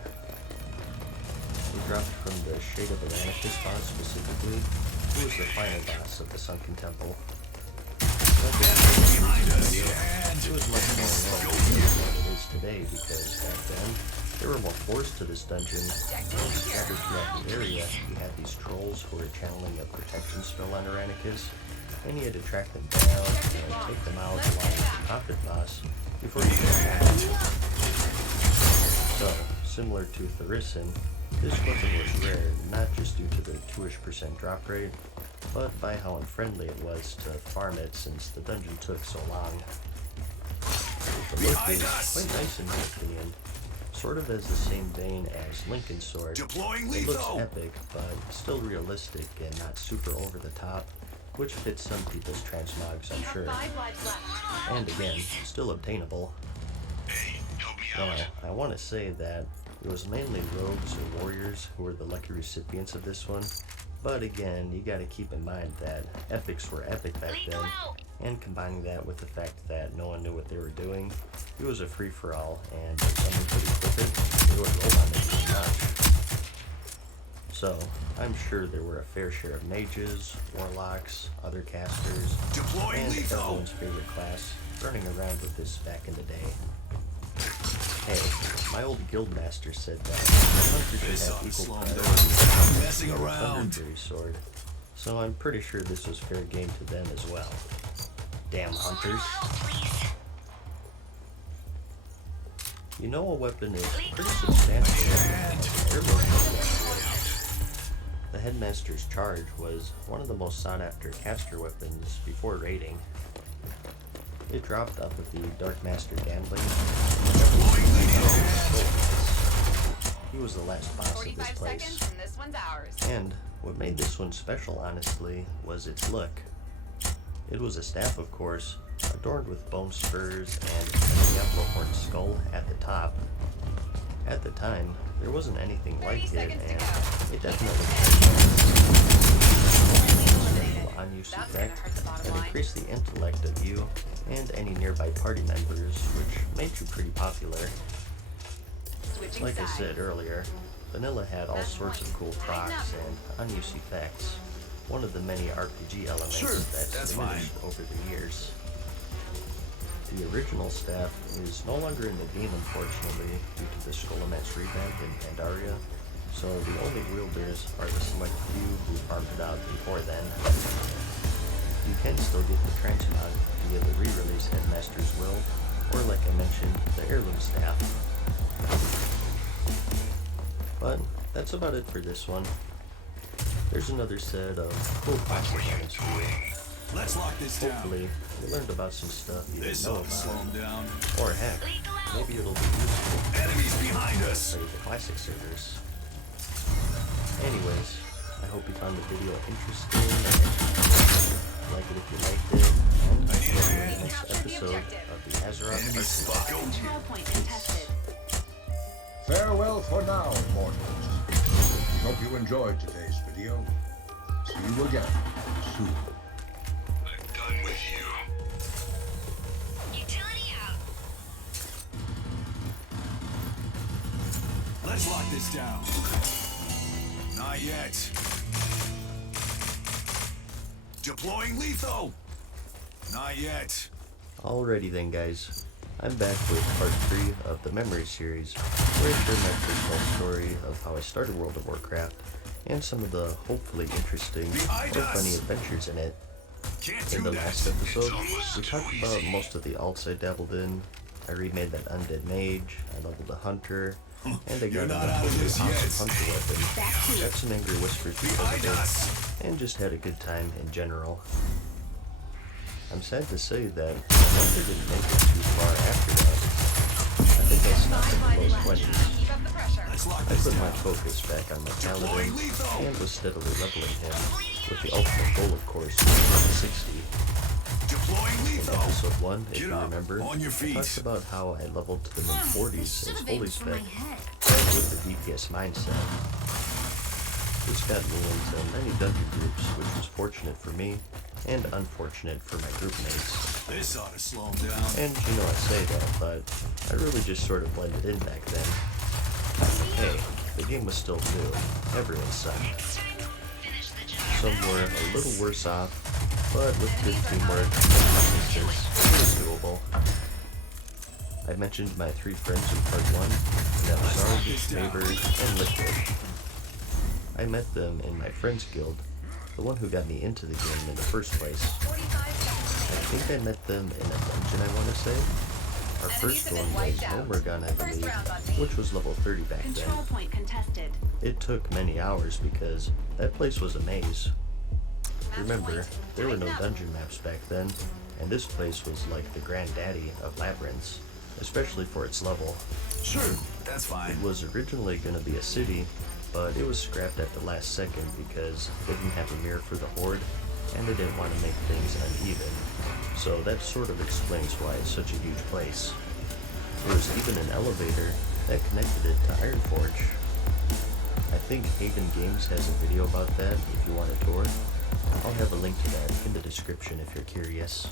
We dropped from the Shade of Atlantis boss specifically, who was the final boss of the Sunken Temple. It was much more known than it is today because back then there were more floors to this dungeon, and scattered throughout the area you had these trolls who were channeling a protection spell on Aranicus, and you had to track them down and take them out along with the Prophet boss before you could attack them. So, similar to Tharisin, this weapon was rare not just due to the 2% drop rate, but by how unfriendly it was to farm it since the dungeon took so long. The look is quite nice in my opinion, sort of as the same vein as Lincoln's sword. It looks epic, but still realistic and not super over the top, which fits some people's transmogs, I'm sure. 5 lives left. And again, still obtainable. Now, I want to say that it was mainly rogues or warriors who were the lucky recipients of this one, but again, you gotta keep in mind that epics were epic back then, and combining that with the fact that no one knew what they were doing, it was a free-for-all, and if someone could equip it, they would roll on it pretty much. So, I'm sure there were a fair share of mages, warlocks, other casters, and everyone's favorite class running around with this back in the day. Hey, my old guildmaster said that hunters should have equal priority with the Thunderberry sword, so I'm pretty sure this was fair game to them as well. Damn hunters. You know a weapon is pretty substantial. The Headmaster's Charge was one of the most sought after caster weapons before raiding. It dropped off of the Dark Master Gambling. He was the last boss of this 45 place. seconds and this one's ours. And what made this one special, honestly, was its look. It was a staff, of course, adorned with bone spurs and a Diablo horn skull at the top. At the time, there wasn't anything like it, and it definitely had an unused effect that increased the intellect of you and any nearby party members, which made you pretty popular. Like I said earlier, Vanilla had all sorts of cool procs and unused effects, one of the many RPG elements that's diminished over the years. The original staff is no longer in the game, unfortunately, due to the Scholomance revamp in Pandaria, so the only wielders are the select few who farmed it out before then. You can still get the transmog via the re-release Headmaster's Will, or like I mentioned, the heirloom staff. But that's about it for this one. There's another set of cool classic items for you. Let's lock this down. Hopefully, you learned about some stuff you didn't know Slow about. him down. Or heck, maybe it'll be useful Enemies behind us. to play the classic servers. Anyways, I hope you found the video interesting. Like it if you liked it. And I'll see you in the next episode of the Azeroth Mission. Control point contested. Farewell for now, mortals. We hope you enjoyed today's video. See you again soon. I'm done with you. Utility out. Let's lock this down. Not yet. Deploying lethal. Not yet. Alrighty then, guys. I'm back with part 3 of the Memory series, where I share my personal story of how I started World of Warcraft and some of the hopefully interesting or funny adventures in it. In the last episode, we talked about most of the alts I dabbled in. I remade that undead mage, I leveled a hunter, and I got a really awesome hunter weapon. Got some angry whispers because of it, and just had a good time in general. I'm sad to say that I actually didn't make it too far after that. I think I stopped at the low 20s. Keep up the pressure. I put my focus back on my paladin and was steadily leveling him, with the ultimate goal of course being 60. In episode 1, if you remember, I talked about how I leveled to the mid-40s as holy spec, and with the DPS mindset. This got me into many dungeon groups, which was fortunate for me, and unfortunate for my group mates. This ought to slow him down. And you know I say that, but I really just sort of blended in back then. Hey, the game was still new. Everyone sucked. Some were a little worse off, but with good teamwork and practices, it was doable. I mentioned my 3 friends in part 1, and that was Zarg, Neighbor, and Liquid. I met them in my friend's guild, the one who got me into the game in the first place. I think I met them in a dungeon, I want to say. Our first one was Gnomeregan, I believe, which was level 30 back then. Control point contested. It took many hours because that place was a maze. Remember, there were no dungeon maps back then, and this place was like the granddaddy of labyrinths, especially for its level. Sure, that's fine. It was originally going to be a city, but it was scrapped at the last second because they didn't have a mirror for the Horde, and they didn't want to make things uneven. So that sort of explains why it's such a huge place. There was even an elevator that connected it to Ironforge. I think Haven Games has a video about that if you want a tour. I'll have a link to that in the description if you're curious.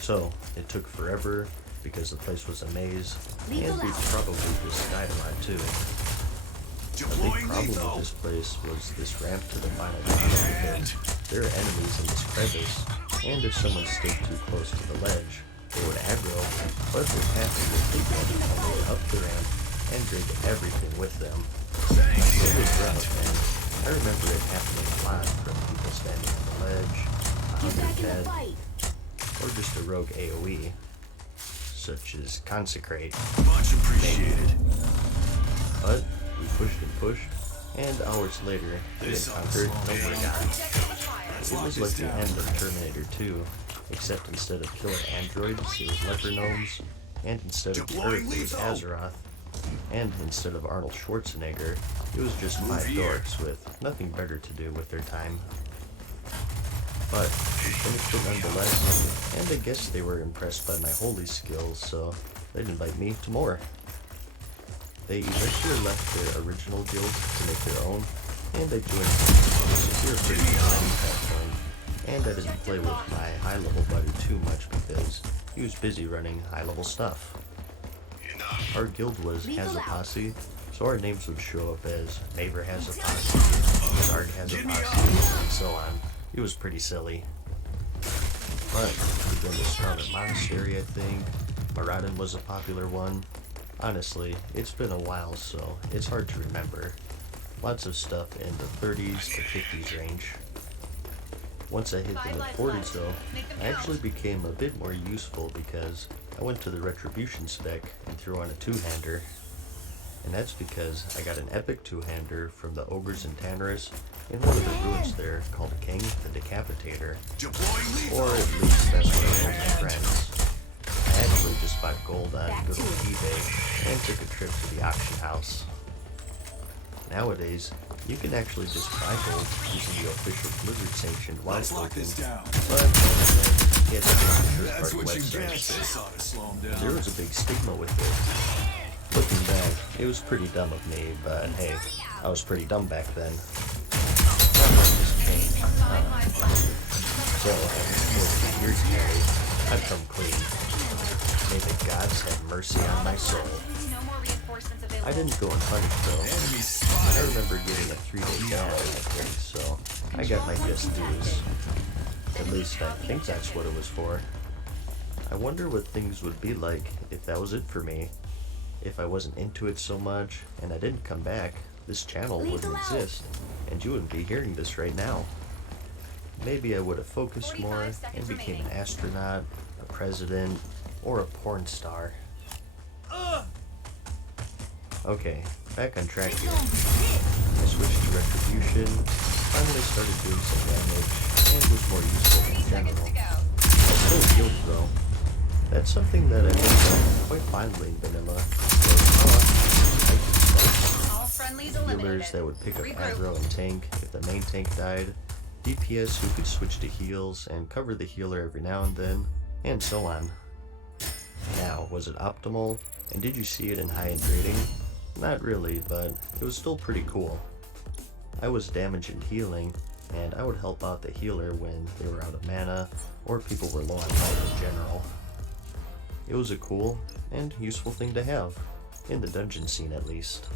So, it took forever because the place was a maze, and we probably just died a lot too. A big problem with this place was this ramp to the final boss because there are enemies in this crevice, and if someone stayed too close to the ledge, they would aggro, but their path would take them all the way up the ramp and drag everything with them. It was rough, and I remember it happening a lot from people standing on the ledge, on their bed, or just a rogue AoE, such as Consecrate. Much appreciated. But we pushed, and hours later, we encountered Gnomeregan. It was like the end of Terminator 2, except instead of killer androids, it was leper gnomes, and instead of the Earth, it was Azeroth, and instead of Arnold Schwarzenegger, it was just 5 dorks with nothing better to do with their time. But we finished it nonetheless, and I guess they were impressed by my holy skills, so they'd invite me to more. They eventually left their original guild to make their own, and I joined Secure pretty much at that point, and I didn't play with my high-level buddy too much because he was busy running high-level stuff. Our guild was Has a Posse, so our names would show up as Neighbor Has a Posse, Zarg Has a Posse, and so on. It was pretty silly. But we joined the Scarlet Monastery, I think. Moradin was a popular one. Honestly, it's been a while, so it's hard to remember. Lots of stuff in the 30s to 50s range. Once I hit the mid-40s though, I actually became a bit more useful because I went to the Retribution spec and threw on a 2-hander. And that's because I got an epic 2-hander from the Ogres in Tanarus in one of the ruins there called King the Decapitator. Or at least that's what I told my friends. I actually just bought gold on good old eBay and took a trip to the auction house. Nowadays, You can actually just buy gold using the official Blizzard sanctioned wild Let's lock token, this down. but it's a That's third-party what you get. website. This ought to slow 'em down. There was a big stigma with it. Looking back, it was pretty dumb of me, but hey, I was pretty dumb back then. Not much has changed. So, 14 years married, I've come clean. May the gods have mercy on my soul. No more reinforcements available. I didn't go unpunished though. Enemy I spotted. remember getting a 3-day ban, I think, so I got my just dues. At least I think that's what it was for. I wonder what things would be like if that was it for me. If I wasn't into it so much and I didn't come back, this channel wouldn't exist, and you wouldn't be hearing this right now. Maybe I would have focused more 45 seconds and became an remaining. astronaut, a president, or a porn star. Okay, back on track here. I switched to Retribution, finally started doing some damage, and was more useful in general. I still healed though. That's something that I looked at quite fondly in vanilla. All friendlies Healers eliminated. that would pick up Regroup. aggro and tank if the main tank died, DPS who could switch to heals and cover the healer every now and then, and so on. Now, was it optimal, and did you see it in high-end rating? Not really, but it was still pretty cool. I was damage and healing, and I would help out the healer when they were out of mana, or people were low on life in general. It was a cool and useful thing to have, in the dungeon scene at least.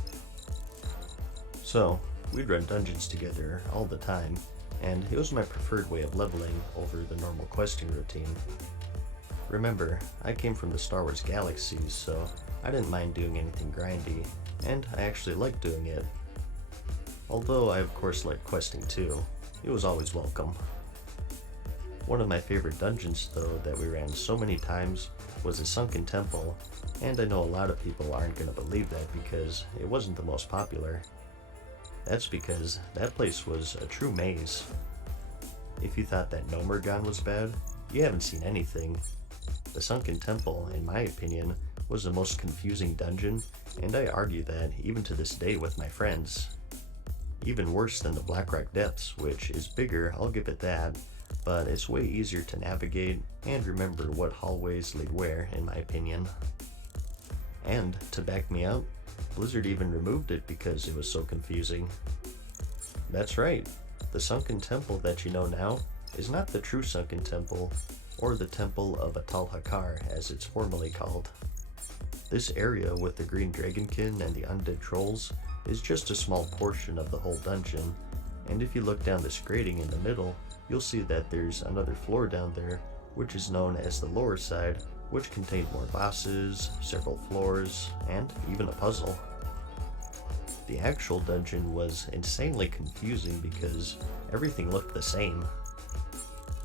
So, we'd run dungeons together all the time, and it was my preferred way of leveling over the normal questing routine. Remember, I came from the Star Wars galaxies, so I didn't mind doing anything grindy, and I actually liked doing it. Although I of course liked questing too, it was always welcome. One of my favorite dungeons though that we ran so many times was the Sunken Temple, and I know a lot of people aren't going to believe that because it wasn't the most popular. That's because that place was a true maze. If you thought that Nomergon was bad, you haven't seen anything. The Sunken Temple, in my opinion, was the most confusing dungeon, and I argue that even to this day with my friends. Even worse than the Blackrock Depths, which is bigger, I'll give it that, but it's way easier to navigate and remember what hallways lead where, in my opinion. And, to back me up, Blizzard even removed it because it was so confusing. That's right, the Sunken Temple that you know now is not the true Sunken Temple, or the Temple of Atal Hakar as it's formally called. This area with the green dragonkin and the undead trolls is just a small portion of the whole dungeon, and if you look down this grating in the middle, you'll see that there's another floor down there, which is known as the lower side, which contained more bosses, several floors, and even a puzzle. The actual dungeon was insanely confusing because everything looked the same.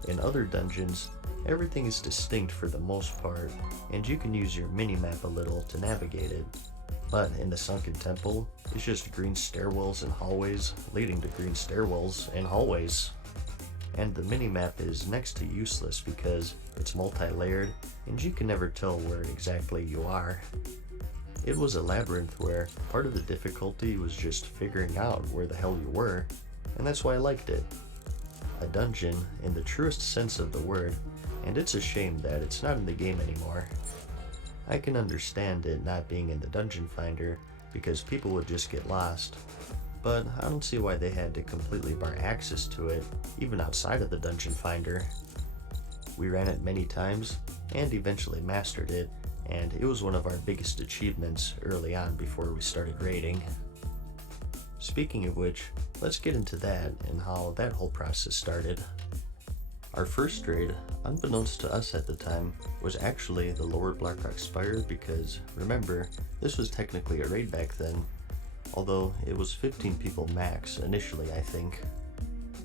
In other dungeons, everything is distinct for the most part, and you can use your minimap a little to navigate it. But in the Sunken Temple, it's just green stairwells and hallways leading to green stairwells and hallways. And the minimap is next to useless because it's multi-layered and you can never tell where exactly you are. It was a labyrinth where part of the difficulty was just figuring out where the hell you were, and that's why I liked it. A dungeon in the truest sense of the word, and it's a shame that it's not in the game anymore. I can understand it not being in the Dungeon Finder because people would just get lost, but I don't see why they had to completely bar access to it, even outside of the Dungeon Finder. We ran it many times and eventually mastered it, and it was one of our biggest achievements early on before we started raiding. Speaking of which, let's get into that and how that whole process started. Our first raid, unbeknownst to us at the time, was actually the Lower Blackrock Spire because, remember, this was technically a raid back then, although it was 15 people max initially, I think.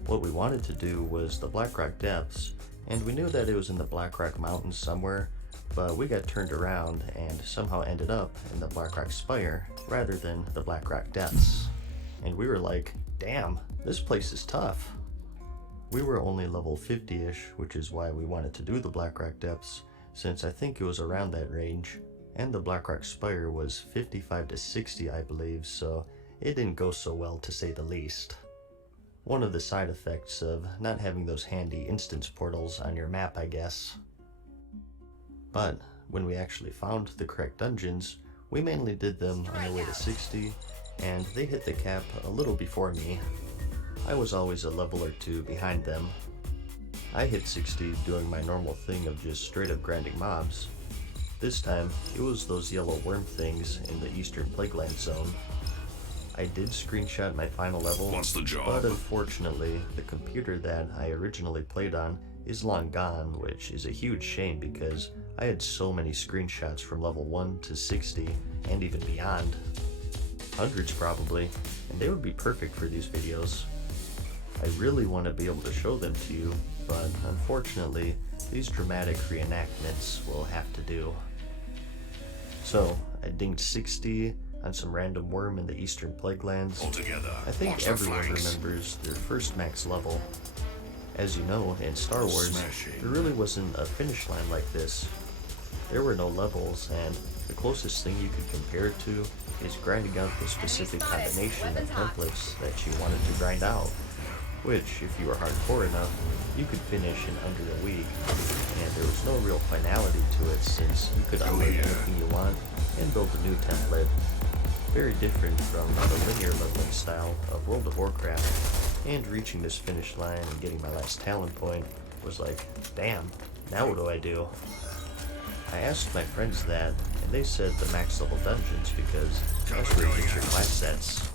What we wanted to do was the Blackrock Depths, and we knew that it was in the Blackrock Mountains somewhere, but we got turned around and somehow ended up in the Blackrock Spire rather than the Blackrock Depths. And we were like, damn, this place is tough. We were only level 50-ish, which is why we wanted to do the Blackrock Depths, since I think it was around that range, and the Blackrock Spire was 55 to 60 I believe, so it didn't go so well to say the least. One of the side effects of not having those handy instance portals on your map, I guess. But when we actually found the correct dungeons, we mainly did them on our way to 60, and they hit the cap a little before me. I was always a level or two behind them. I hit 60 doing my normal thing of just straight up grinding mobs. This time, it was those yellow worm things in the Eastern Plagueland zone. I did screenshot my final level, but unfortunately, the computer that I originally played on is long gone, which is a huge shame because I had so many screenshots from level 1 to 60 and even beyond. Hundreds probably, and they would be perfect for these videos. I really want to be able to show them to you, but unfortunately, these dramatic reenactments will have to do. So, I dinged 60 on some random worm in the Eastern Plaguelands. I think everyone remembers their first max level. As you know, in Star Wars, there really wasn't a finish line like this. There were no levels, and the closest thing you could compare it to is grinding out the specific combination of templates that you wanted to grind out, which, if you were hardcore enough, you could finish in under a week, and there was no real finality to it since you could unload anything you want and build a new template. Very different from the linear leveling style of World of Warcraft, and reaching this finish line and getting my last talent point was like, damn, now what do I do? I asked my friends that, and they said the max level dungeons because that's where you get your class sets.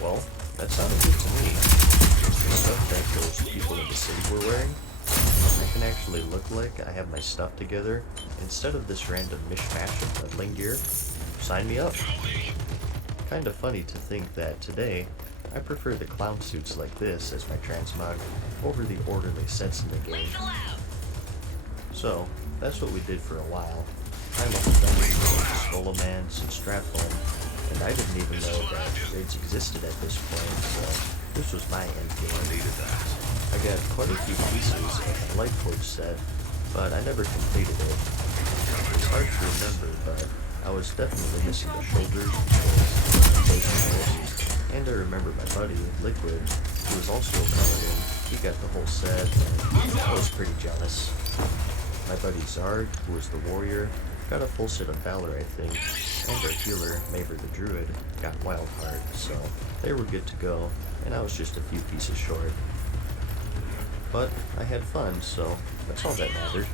Well, that sounded good to me. The stuff that those people in the city were wearing, I can actually look like I have my stuff together instead of this random mishmash of leveling gear. Sign me up. Kinda funny to think that today, I prefer the clown suits like this as my transmog over the orderly sets in the game. So, that's what we did for a while. I leveled dungeons like Skullomance and Stratholm, and I didn't even know that raids existed at this point, so this was my end game. I got quite a few pieces of the Lightforge set, but I never completed it. It's hard to remember, but I was definitely missing the shoulders, and I remember my buddy, Liquid, who was also a paladin. He got the whole set, and I was pretty jealous. My buddy Zard, who was the warrior, got a full set of Valor, I think, and our healer, Maver the Druid, got Wildheart, so they were good to go, and I was just a few pieces short. But I had fun, so that's all that mattered.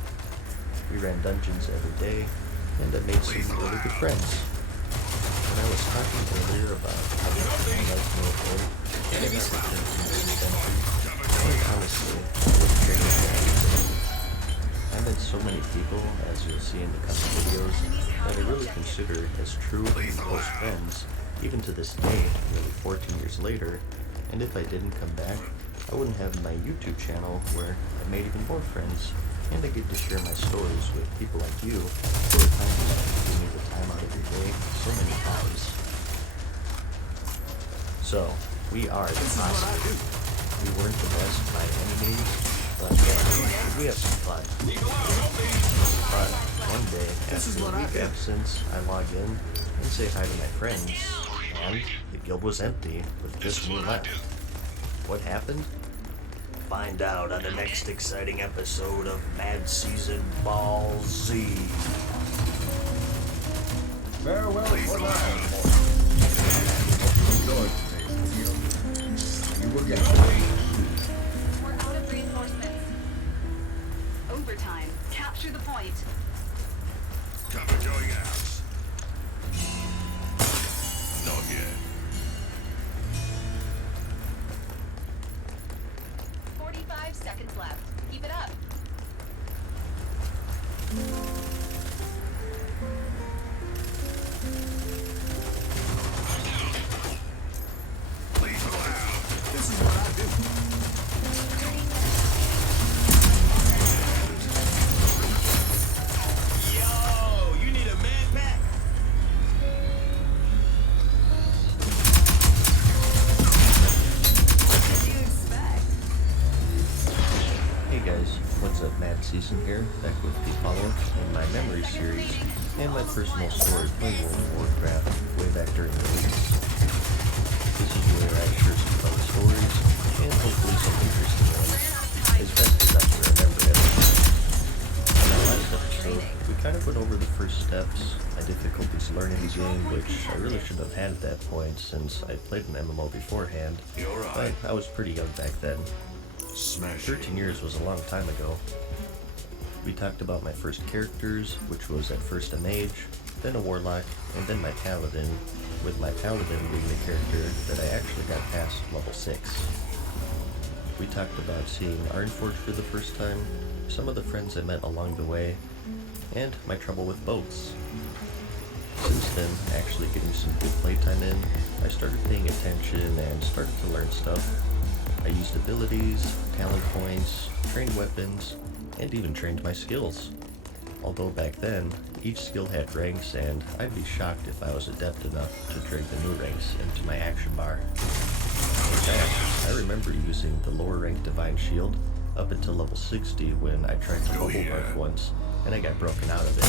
We ran dungeons every day, and I made some really good friends. When I was talking earlier about how much I like Military, and I was thinking this century, and honestly, I was training for everything. I met so many people, as you'll see in the coming videos, that I really consider as true and close friends, even to this day, nearly 14 years later, and if I didn't come back, I wouldn't have my YouTube channel where I made even more friends, and I get to share my stories with people like you who are kind enough to give me the time out of your day so many times. So, we are the Posse. We weren't the best by any means, but we have some fun. But one day, after a week absence, I log in and say hi to my friends, and the guild was empty with just me left. What happened? Find out on the next exciting episode of Mad Season Ball Z. Farewell for now. Hope you enjoyed today's video. You will get We're out of reinforcements. Overtime. Capture the point. Cover going out. Not yet. 45 seconds left. Keep it up. Please allow. This is what I do. Yo, you need a man pack. What did you expect? Hey guys, what's up? Mad Season here, back with the follow-up in my memory series and my personal story playing World of Warcraft way back during the release. This is where I share some fun stories, and hopefully some interesting ones, as best as I can remember it. In our last episode, we kind of went over the first steps, my difficulties learning the game, which I really should have had at that point since I played an MMO beforehand, but I was pretty young back then. 13 years was a long time ago. We talked about my first characters, which was at first a mage, then a warlock, and then my paladin, with my paladin being the character that I actually got past level 6. We talked about seeing Ironforge for the first time, some of the friends I met along the way, and my trouble with boats. Since then, actually getting some good playtime in, I started paying attention and started to learn stuff. I used abilities, talent points, trained weapons, and even trained my skills. Although back then, each skill had ranks, and I'd be shocked if I was adept enough to drag the new ranks into my action bar. In fact, I remember using the lower rank Divine Shield up until level 60 when I tried to bubble mark once, and I got broken out of it.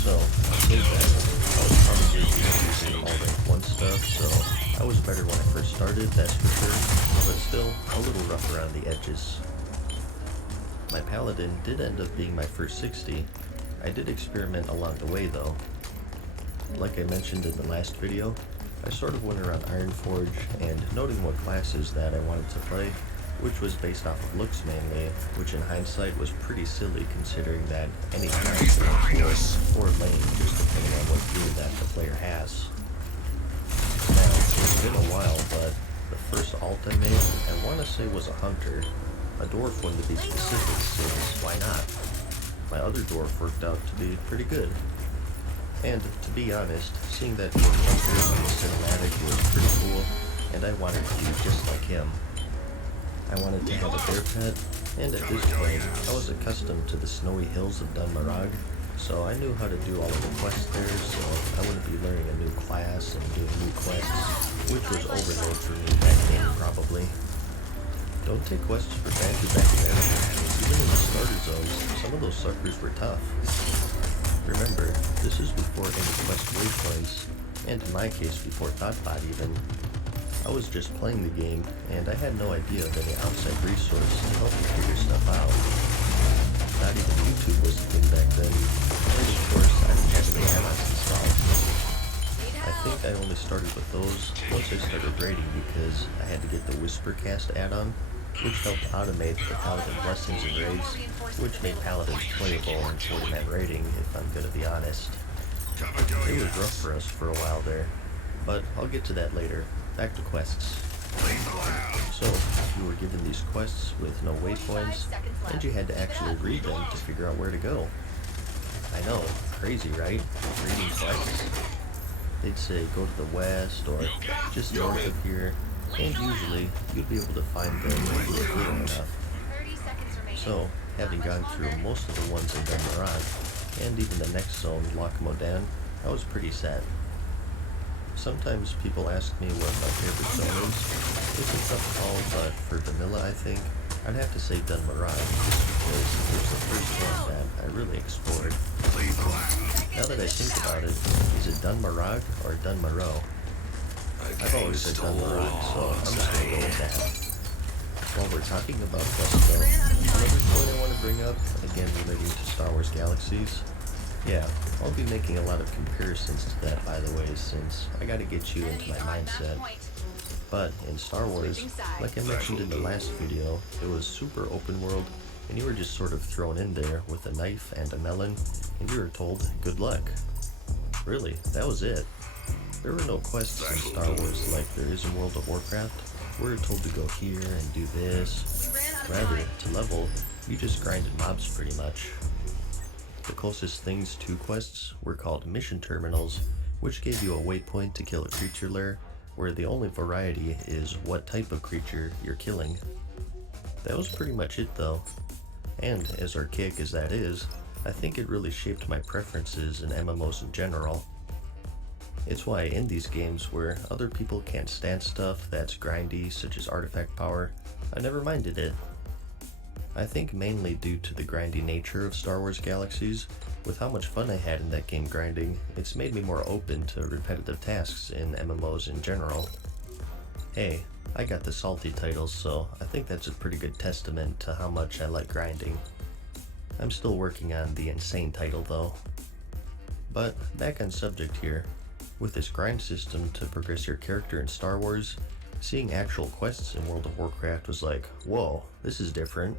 So, until then, I was probably using all rank 1 stuff, so I was better when I first started, that's for sure, but still a little rough around the edges. My paladin did end up being my first 60. I did experiment along the way though. Like I mentioned in the last video, I sort of went around Ironforge and noting what classes that I wanted to play, which was based off of looks mainly, which in hindsight was pretty silly considering that any class can be or lane just depending on what gear that the player has. Now, it's been a while, but the first alt I made, I want to say was a hunter. A dwarf one to be specific, since why not? My other dwarf worked out to be pretty good. And to be honest, seeing that being hunter in the cinematic was pretty cool, and I wanted to be just like him. I wanted to have a bear pet, and at this point, I was accustomed to the snowy hills of Dun Marag, so I knew how to do all of the quests there, so I wouldn't be learning a new class and doing new quests, which was overload for me back then probably. Don't take quests for granted back then. Even in the starter zones, some of those suckers were tough. Remember, this is before any quest waypoints, and in my case before Thoughtbot even. I was just playing the game, and I had no idea of any outside resource to help me figure stuff out. Not even YouTube was the thing back then, and of course I didn't have any add-ons installed. I think I only started with those once I started raiding because I had to get the Whispercast add-on, which helped automate the Paladin blessings and raids, which made Paladins playable in 40-man raiding, if I'm gonna be honest. It was rough for us for a while there, but I'll get to that later. Back to quests. So, you were given these quests with no waypoints, and you had to actually read them to figure out where to go. I know, crazy, right? Reading quests. They'd say go to the west, or just north of here, and usually you'd be able to find them if you were good enough. So, having gone through most of the ones in Dun Marag, and even the next zone, Loch Modan, I was pretty set. Sometimes people ask me what my favorite zone is. It's a tough call, but for vanilla I think, I'd have to say Dun Marag, just because it was the first one that I really explored. Now that I think about it, is it Dun Marag or Dun Moreau? I've always said Dun Marag, so I'm just gonna go with that. While we're talking about quests though, another point I want to bring up, again relating to Star Wars Galaxies. Yeah, I'll be making a lot of comparisons to that by the way, since I gotta get you into my mindset. But in Star Wars, like I mentioned in the last video, it was super open world, and you were just sort of thrown in there with a knife and a melon, and you were told, good luck. Really, that was it. There were no quests in Star Wars like there is in World of Warcraft. We were told to go here and do this. Rather, to level, you just grinded mobs pretty much. The closest things to quests were called mission terminals, which gave you a waypoint to kill a creature lair, where the only variety is what type of creature you're killing. That was pretty much it though. And as archaic as that is, I think it really shaped my preferences in MMOs in general. It's why in these games where other people can't stand stuff that's grindy, such as artifact power, I never minded it. I think mainly due to the grindy nature of Star Wars Galaxies, with how much fun I had in that game grinding, it's made me more open to repetitive tasks in MMOs in general. Hey, I got the salty title, so I think that's a pretty good testament to how much I like grinding. I'm still working on the insane title though. But back on subject here, with this grind system to progress your character in Star Wars, seeing actual quests in World of Warcraft was like, whoa, this is different.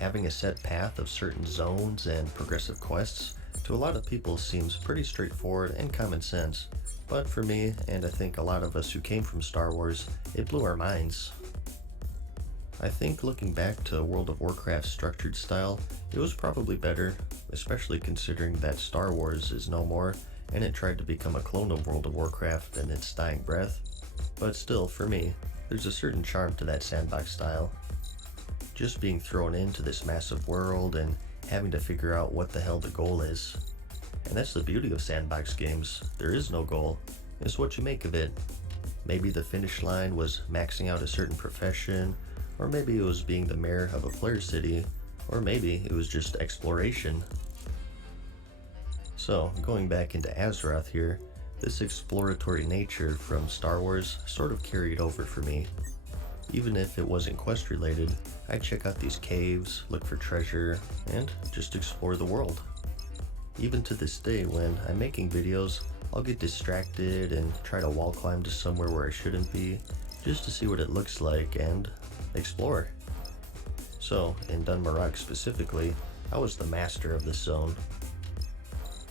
Having a set path of certain zones and progressive quests to a lot of people seems pretty straightforward and common sense. But for me, and I think a lot of us who came from Star Wars, it blew our minds. I think looking back to World of Warcraft's structured style, it was probably better, especially considering that Star Wars is no more and it tried to become a clone of World of Warcraft in its dying breath. But still, for me, there's a certain charm to that sandbox style. Just being thrown into this massive world and having to figure out what the hell the goal is. And that's the beauty of sandbox games. There is no goal. It's what you make of it. Maybe the finish line was maxing out a certain profession, or maybe it was being the mayor of a player city, or maybe it was just exploration. So, going back into Azeroth here, this exploratory nature from Star Wars sort of carried over for me. Even if it wasn't quest related, I'd check out these caves, look for treasure, and just explore the world. Even to this day, when I'm making videos, I'll get distracted and try to wall climb to somewhere where I shouldn't be, just to see what it looks like and explore. So, in Dun Morogh specifically, I was the master of this zone.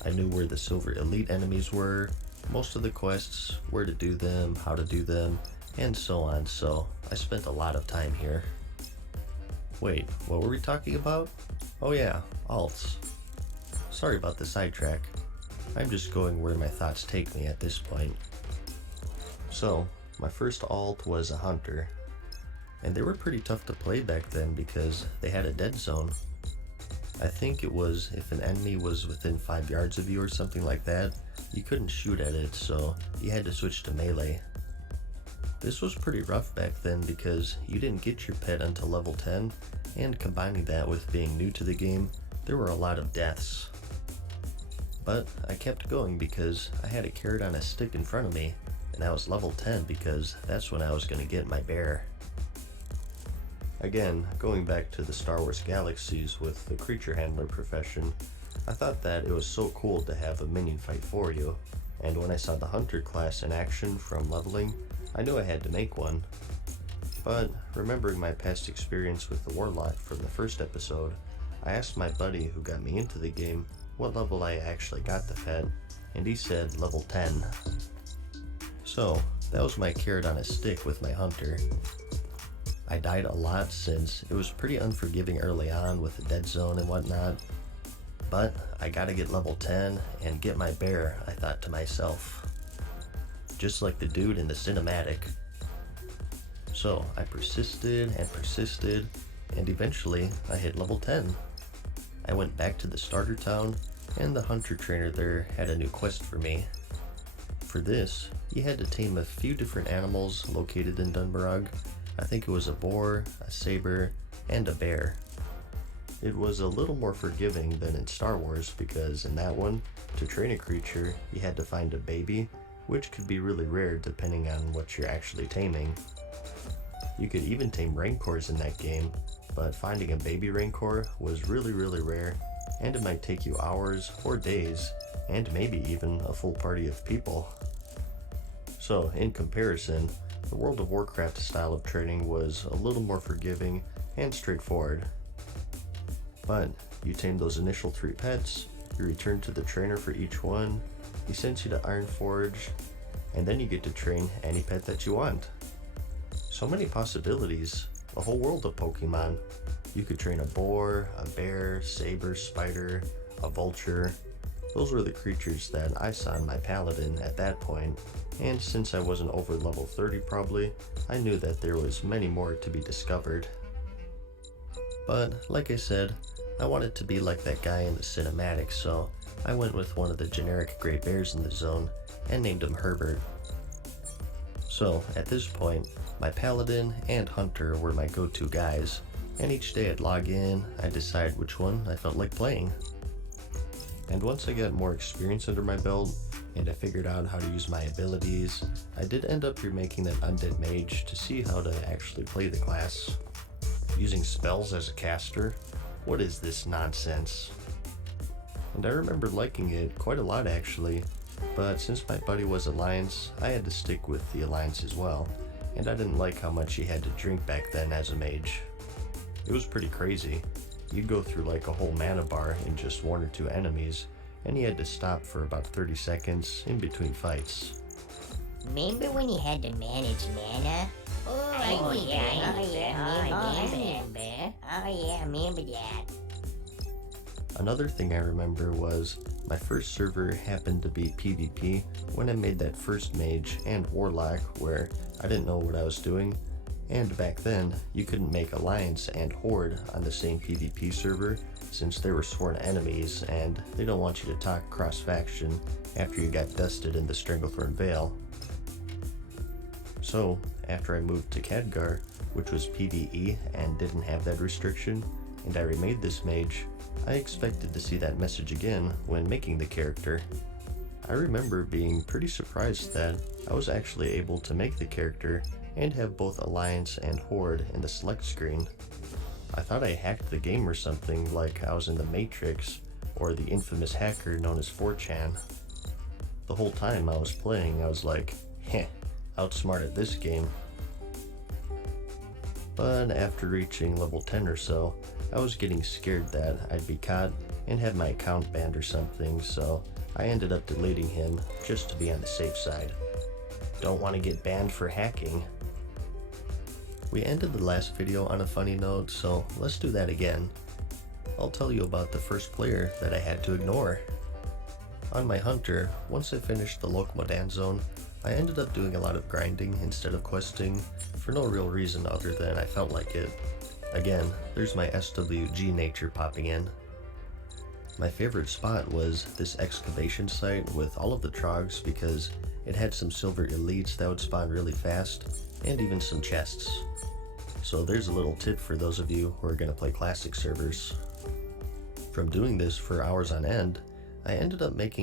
I knew where the Silver Elite enemies were, most of the quests, where to do them, how to do them, and so on, so I spent a lot of time here. Wait, what were we talking about? Oh yeah, alts. Sorry about the sidetrack. I'm just going where my thoughts take me at this point. So, my first alt was a hunter. And they were pretty tough to play back then because they had a dead zone. I think it was if an enemy was within 5 yards of you or something like that, you couldn't shoot at it, so you had to switch to melee. This was pretty rough back then because you didn't get your pet until level 10, and combining that with being new to the game, there were a lot of deaths. But I kept going because I had a carrot on a stick in front of me, and I was level 10 because that's when I was going to get my bear. Again, going back to the Star Wars galaxies with the creature handler profession, I thought that it was so cool to have a minion fight for you, and when I saw the hunter class in action from leveling, I knew I had to make one. But remembering my past experience with the warlock from the first episode, I asked my buddy who got me into the game what level I actually got the pet, and he said level 10. So, that was my carrot on a stick with my hunter. I died a lot since it was pretty unforgiving early on with the dead zone and whatnot, but I gotta get level 10 and get my bear, I thought to myself. Just like the dude in the cinematic. So I persisted and persisted, and eventually I hit level 10. I went back to the starter town, and the hunter trainer there had a new quest for me. For this, you had to tame a few different animals located in Dun Morogh. I think it was a boar, a saber, and a bear. It was a little more forgiving than in Star Wars because in that one, to train a creature, you had to find a baby, which could be really rare depending on what you're actually taming. You could even tame rancors in that game, but finding a baby rancor was really rare, and it might take you hours or days, and maybe even a full party of people. So, in comparison, the World of Warcraft style of training was a little more forgiving and straightforward. But you tame those initial 3 pets, you return to the trainer for each one, he sends you to Ironforge, and then you get to train any pet that you want. So many possibilities, a whole world of Pokemon. You could train a boar, a bear, saber, spider, a vulture. Those were the creatures that I saw in my paladin at that point, and since I wasn't over level 30 probably, I knew that there was many more to be discovered. But, like I said, I wanted to be like that guy in the cinematic, so I went with one of the generic gray bears in the zone, and named him Herbert. So, at this point, my paladin and hunter were my go-to guys, and each day I'd log in, I'd decide which one I felt like playing. And once I got more experience under my belt, and I figured out how to use my abilities, I did end up remaking that undead mage to see how to actually play the class. Using spells as a caster? What is this nonsense? And I remember liking it quite a lot actually, but since my buddy was Alliance, I had to stick with the Alliance as well, and I didn't like how much he had to drink back then as a mage. It was pretty crazy. You'd go through like a whole mana bar in just 1 or 2 enemies, and he had to stop for about 30 seconds in between fights. Remember when you had to manage mana? I remember that. Another thing I remember was my first server happened to be PvP when I made that first mage and warlock where I didn't know what I was doing, and back then you couldn't make Alliance and Horde on the same PvP server since they were sworn enemies and they don't want you to talk cross-faction after you got dusted in the Stranglethorn Vale. So after I moved to Khadgar, which was PvE and didn't have that restriction, and I remade this mage, I expected to see that message again when making the character. I remember being pretty surprised that I was actually able to make the character and have both Alliance and Horde in the select screen. I thought I hacked the game or something, like I was in the Matrix or the infamous hacker known as 4chan. The whole time I was playing I was like, heh, outsmarted this game. But after reaching level 10 or so, I was getting scared that I'd be caught and have my account banned or something, so I ended up deleting him just to be on the safe side. Don't want to get banned for hacking. We ended the last video on a funny note, so let's do that again. I'll tell you about the first player that I had to ignore. On my hunter, once I finished the Lokmodan zone, I ended up doing a lot of grinding instead of questing for no real reason other than I felt like it. Again, there's my SWG nature popping in. My favorite spot was this excavation site with all of the trogs because it had some silver elites that would spawn really fast, and even some chests. So there's a little tip for those of you who are going to play classic servers. From doing this for hours on end, I ended up making